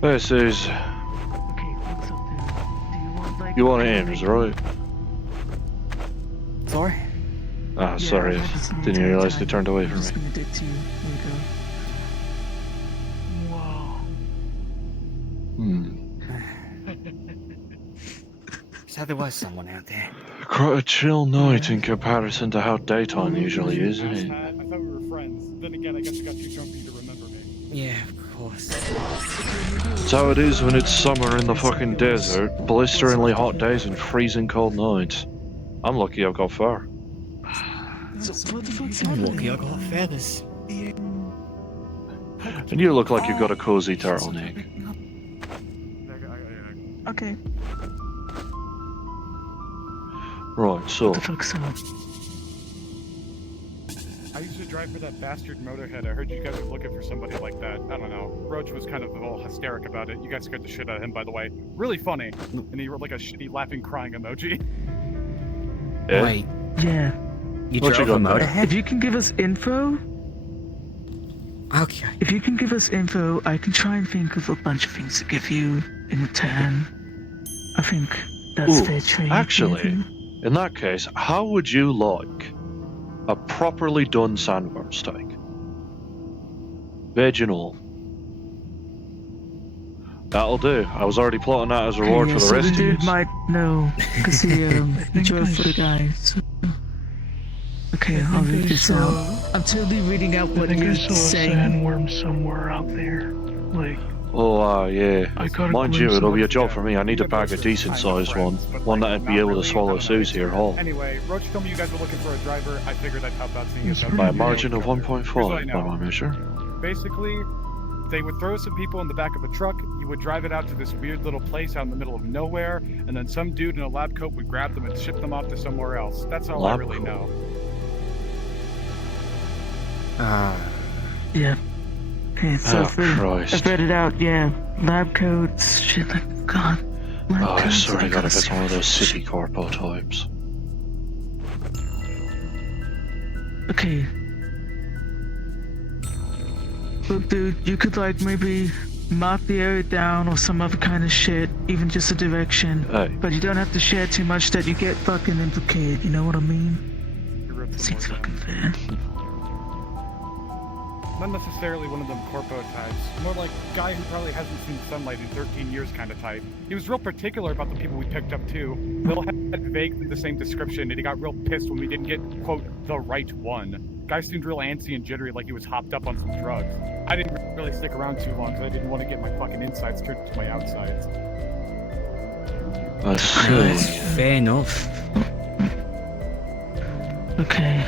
This is... Okay, what's up there? Do you want like... You want M's, right? Sorry? Ah, Yeah, sorry. I just need Didn't to realize time. they turned away I'm from just me. being a dick to you. There you go. Wow. So there was someone out there. Quite a chill night in comparison to how daytime usually is, isn't it? I thought we were friends. Then again, I guess I got too drunk for you to remember me. Yeah, of course. That's how it is when it's summer in the fucking desert, blisteringly hot days and freezing cold nights. I'm lucky I've got fur. So what the fuck's I'm happening? lucky I got feathers. And you look like you've got a cozy turtleneck. Okay. Right, so... What the fuck's up? I used to drive for that bastard motorhead. I heard you guys were looking for somebody like that. I don't know. Roach was kind of a little hysteric about it. You guys scared the shit out of him, by the way. Really funny. And he wrote like a shitty laughing, crying emoji. Yeah? Wait, Yeah. you What you drove a got there? motorhead? If you can give us info, Okay. I can try and think of a bunch of things to give you in return. I think that's Ooh, fair trade. actually, maybe. in that case, how would you like a properly done sandworm steak? Veg and all. That'll do. I was already plotting that as a reward Okay, for the so rest the of you. dude might know, because he drove for the guy. So. Okay, I'll read this out. I'm totally reading out I what think I you're saw a saying. sandworm somewhere out there. Like, Oh, yeah. I caught a Mind you, glimpse it'll of be a it. job for me. I need to You pack guys a are decent kind of sized one. friends, but, One like, that'd not be able really. to I swallow don't know. Suze here whole. Anyway, Roach told me you guys were looking for a driver. I figured I'd help out seeing as how By a you margin know of each other. Here's what I 1.5 by know. my measure. Basically, they would throw some people in the back of a truck, you would drive it out to this weird little place out in the middle of nowhere, and then some dude in a lab coat would grab them and ship them off to somewhere else. That's all I Lab really coat? know. Yeah. Okay, so Oh, I've read Christ. it out, yeah. Lab coats, shit like, God. Lab Oh, I coats, swear to God, if gotta it's one of those search. city corpo types. Okay. Look, dude, you could like maybe mark the area down or some other kind of shit, even just a direction. Hey, But you don't have to share too much that you get fucking implicated, you know what I mean? You ripped them Seems more fucking down. fair. Not necessarily one of them corpo types. More like guy who probably hasn't seen sunlight in 13 years kind of type. He was real particular about the people we picked up too. They all had vaguely the same description, and he got real pissed when we didn't get, quote, the right one. Guy seemed real antsy and jittery like he was hopped up on some drugs. I didn't really stick around too long because I didn't want to get my fucking insides turned to my outsides. I That's see. fair enough. Okay.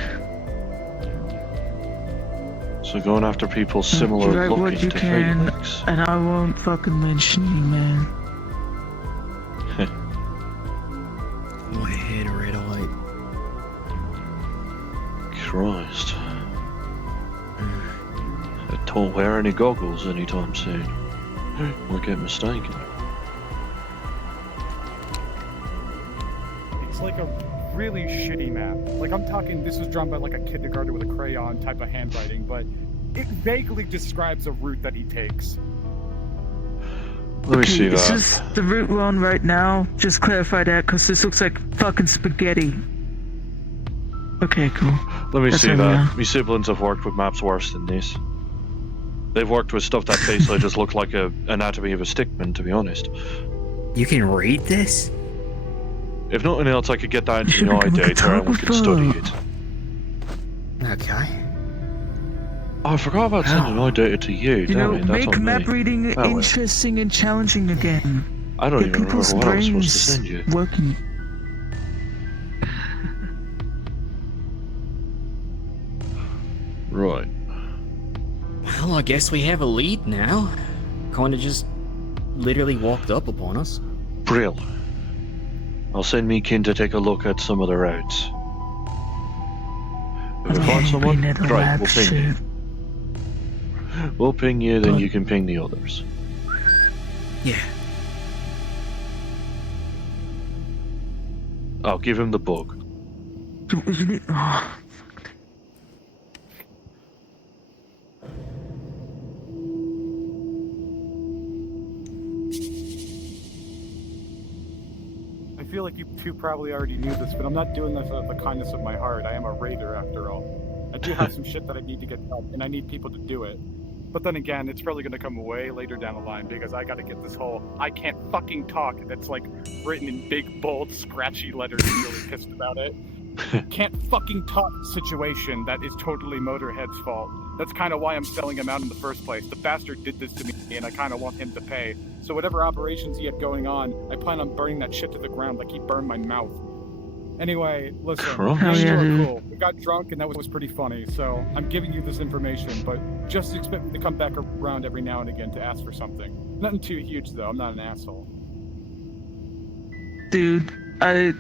So going after people similar write what looking you to can. Felix. And I won't fucking mention you, man. My head red eye. Christ. Don't wear any goggles anytime soon. Might get mistaken. It's like a really shitty map. Like, I'm talking, this was drawn by like a kindergartner with a crayon type of handwriting, but it vaguely describes a route that he takes. Let me see Is that. this the route we're on right now? Just clarify that, because this looks like fucking spaghetti. Okay, cool. Let me That's see where we that. are. My siblings have worked with maps worse than this. They've worked with stuff that basically just looked like a anatomy of a stickman, to be honest. You can read this? If nothing else, I could get that into should the eye become a data and we could study it. Okay. Oh, I forgot about sending eye data to you. You Damn know, it, that's make on map me. reading well. interesting and challenging again. I don't Get even remember people's what I was supposed to brains send you. working. Right. Well, I guess we have a lead now. Kinda just literally walked up upon us. Brill. I'll send me kin to take a look at some of the routes. If we find someone, Been at the great, lab we'll ping shit. you. We'll ping you, then But- you can ping the others. Yeah. I'll give him the bug. You need, oh, I feel like you two probably already knew this, but I'm not doing this out of the kindness of my heart. I am a raider after all. I do have some shit that I need to get done, and I need people to do it. But then again, it's probably gonna come way later down the line because I gotta get this whole I can't fucking talk that's like written in big, bold, scratchy letters and really pissed about it. Can't fucking talk situation that is totally Motorhead's fault. That's kind of why I'm selling him out in the first place. The bastard did this to me, and I kind of want him to pay. So whatever operations he had going on, I plan on burning that shit to the ground like he burned my mouth. Anyway, listen, Christ. you Yeah, are dude. cool. We got drunk, and that was pretty funny, so I'm giving you this information, but just expect me to come back around every now and again to ask for something. Nothing too huge, though. I'm not an asshole. Dude, I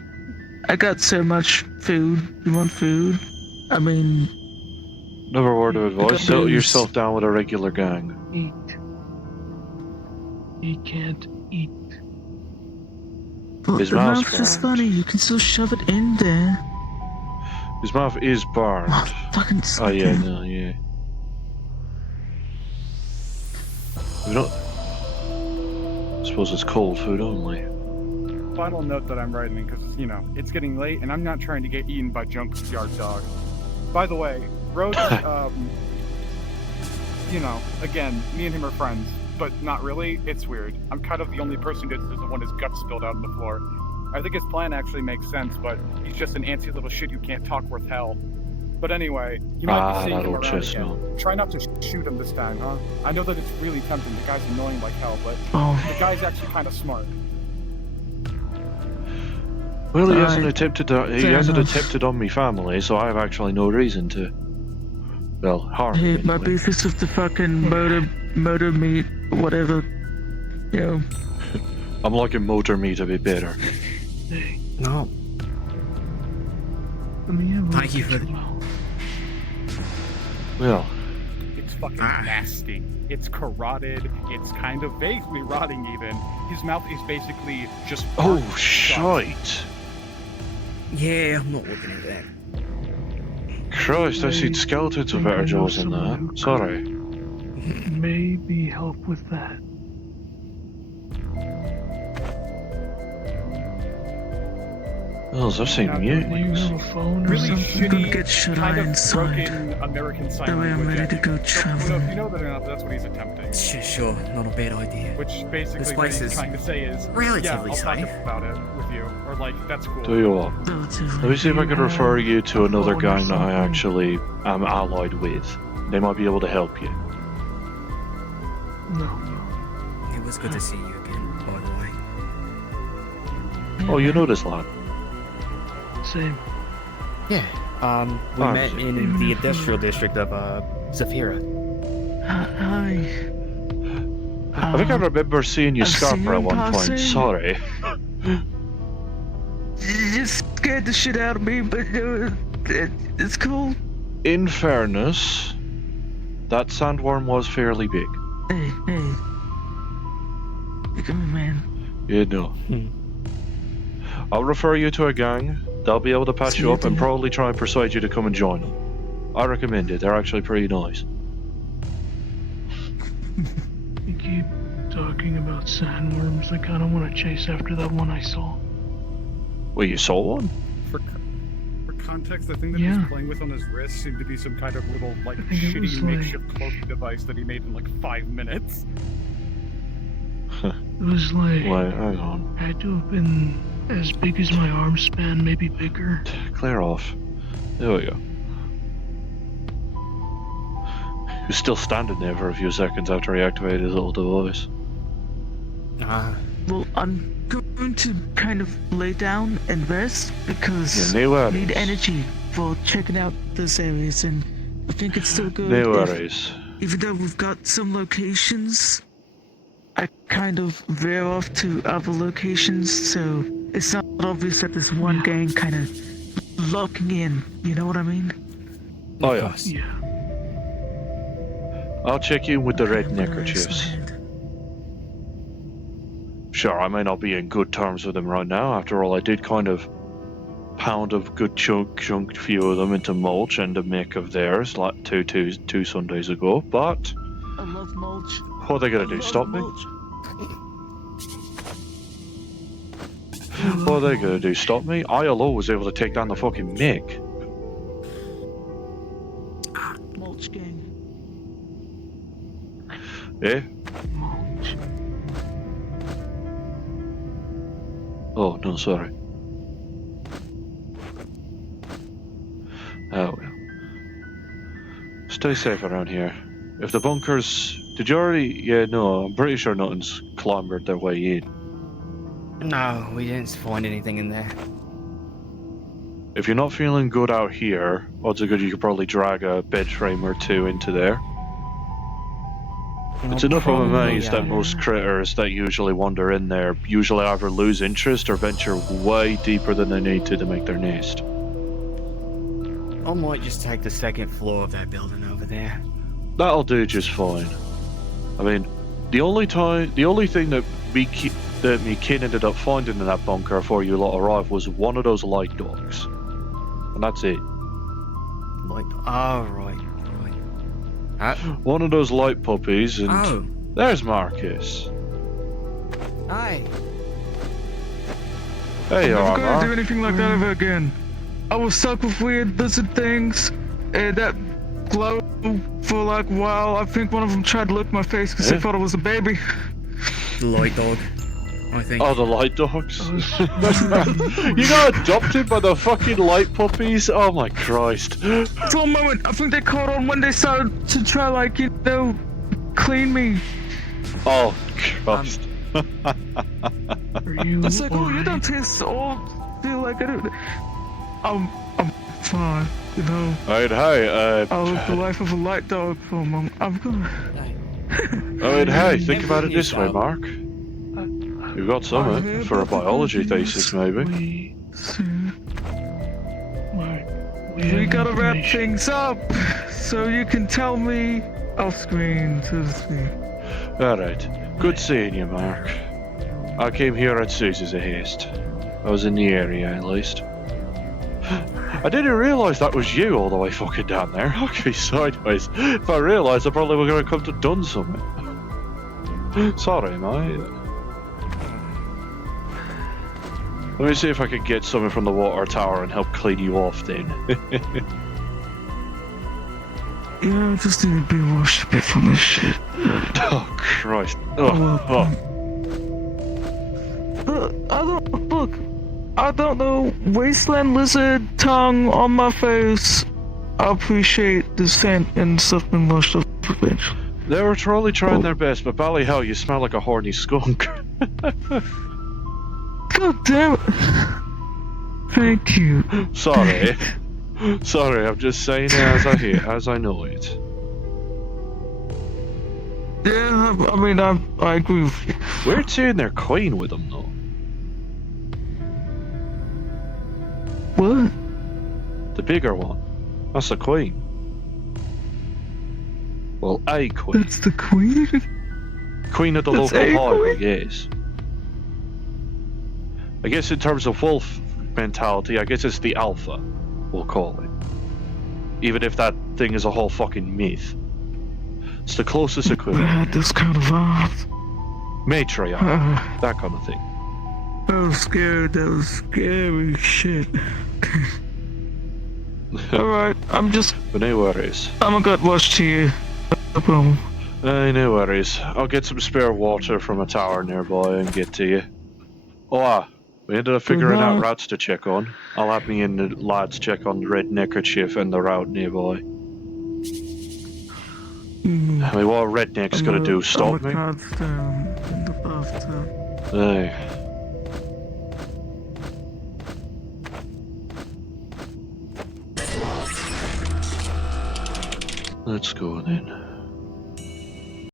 got so much food. You want food? I mean, Another word of advice, got settle booze. yourself down with a regular gang. Eat. He can't eat. but His the mouth's mouth's just burned. funny. You can still shove it in there. His mouth is burned. Oh, fucking Oh yeah, sucker. no, yeah. We don't... I suppose it's cold food only. Final note that I'm writing, because, you know, it's getting late, and I'm not trying to get eaten by junkyard dogs. By the way, Rhodes, you know, again, me and him are friends, but not really. It's weird. I'm kind of the only person who doesn't want his guts spilled out on the floor. I think his plan actually makes sense, but he's just an antsy little shit who can't talk worth hell. But anyway, you might be seeing that him old around chestnut. again. Try not to shoot him this time, huh? I know that it's really tempting. The guy's annoying like hell, but Oh, the guy's actually kind of smart. Well, he hasn't Alright, attempted. He fair hasn't enough. attempted on me family, so I have actually no reason to. Well, harm hey, him. my Anyway. beef is with the fucking motor meat, whatever. You know, I'm liking motor meat a bit better. Hey, No. let me have a Thank you look for at the- your mouth. Well, It's fucking Ah. nasty. It's carotid. It's kind of vaguely rotting even. His mouth is basically just... oh burnt shut. shite! Yeah, I'm not looking at that. Christ, I've seen skeletons with better jaws than that. Sorry. Maybe help with that. Well, I've seen Not Do you mutants. have a phone or Really something? I'm gonna shitty, get shut kind eye of inside. broken American Sign That way I'm Language ready to action. go So, traveling. if you know that or not, that's what he's attempting. Sure, not a bad idea. Which basically This what place he's is trying to say is, yeah, relatively I'll talk safe. about it with you. Or like, that's cool. Do you what? Relatively. Let me see if I can refer you to another phone or gang that I something. actually am allied with. They might be able to help you. No. It was good to see you again, by the way. Oh, you know this lad. Same. Yeah. We Oh, met in the industrial district of Zafira. Hi. I think I remember seeing you I've seen Scarper you at in one point. passing. Sorry. You just scared the shit out of me, but it's cool. In fairness, that sandworm was fairly big. Hey. You come here, man. You know. I'll refer you to a gang. They'll be able to patch you up and Sweet. probably try and persuade you to come and join them. I recommend it. They're actually pretty nice. You keep talking about sandworms. I kind of want to chase after that one I saw. Wait, you saw one? For context, the thing that Yeah. he's playing with on his wrist seemed to be some kind of little, like, I think it was shitty like- makeshift cloaking device that he made in, like, 5 minutes. It was like Wait, hang on. had to have been as big as my arm span, maybe bigger. Clear off. There we go. He was still standing there for a few seconds after he activated his little device. Well, I'm going to kind of lay down and rest because Yeah, no I need worries. energy for checking out those areas, and I think it's still good. No if- worries. even though we've got some locations, I kind of veer off to other locations, so it's not obvious that there's one gang kind of locking in. You know what I mean? Oh yeah. Yeah. I'll check in with the red I'm gonna raise my neckerchiefs. hand. Sure, I may not be in good terms with them right now. After all, I did kind of pound a good chunk few of them into mulch and a mick of theirs, like two Sundays ago. But I love mulch. what are they gonna I do? love Stop me? mulch. What are they gonna do? Stop me? ILO was able to take down the fucking mick. Mulch gang. Eh? Mulch. Oh no, sorry. Oh well. Stay safe around here. If the bunkers... Did you already... Yeah, no, I'm pretty sure nothing's clambered their way in. No, we didn't find anything in there. If you're not feeling good out here, odds are good you could probably drag a bed frame or two into there. It's enough of a maze that most critters that usually wander in there usually either lose interest or venture way deeper than they need to make their nest. I might just take the second floor of that building over there. That'll do just fine. I mean, the only thing that me kid ended up finding in that bunker before you lot arrived was one of those light dogs. And that's it. Like, oh, right. One of those light puppies, and Oh. there's Markus. Hi. Hey, you I'm are, never gonna do Mark. anything like that ever again. I was stuck with weird lizard things, and that glow for like a while. I think one of them tried to lick my face because they thought it was a baby. The light dog, I think. Oh, the light dogs. You got adopted by the fucking light puppies? Oh my Christ. For a moment, I think they caught on when they started to try, like, you know, clean me. Oh Christ. Are you It's like, oh, you alright? don't taste or feel like I do. I'm fine, you know. Alright, hey, I'll live the life of a light dog for a moment. I'm gonna. hey, think about it this way, yourself. Mark. You've got something for a biology thesis, maybe. We gotta wrap things up so you can tell me off screen, so to speak. Alright, good seeing you, Mark. I came here at Susie's haste. I was in the area, at least. I didn't realise that was you all the way fucking down there. Look at me sideways. If I realised, I probably were going to come to done something. Sorry, mate. Let me see if I can get something from the water tower and help clean you off then. Yeah, I just need to be washed a bit from this shit. Oh, Christ. Oh. But I don't know, Wasteland lizard tongue on my face. I appreciate this scent and stuff being washed up eventually. They were truly trying their best, but bally hell, you smell like a horny skunk. God damn it. Thank you. Sorry. Sorry, I'm just saying it as I know it. Yeah, I mean, I agree with you. Weird seeing their queen with them, though. What? The bigger one. That's the queen. Well, a queen. That's the queen? Queen of the That's local a hive, I queen? guess. I guess in terms of wolf mentality, I guess it's the alpha, we'll call it. Even if that thing is a whole fucking myth. It's the closest I equivalent. had this kind of vibe. Matriarch, that kind of thing. I was scared, that was scary shit. Alright, I'm But no worries. a gut wash to you. No problem. No worries. I'll get some spare water from a tower nearby and get to you. We ended up figuring out routes to check on. I'll have me and the lads check on the red neckerchief and the route nearby. I mean, what a redneck's gonna do? Stop me? In the bathtub. Aye. Let's go then.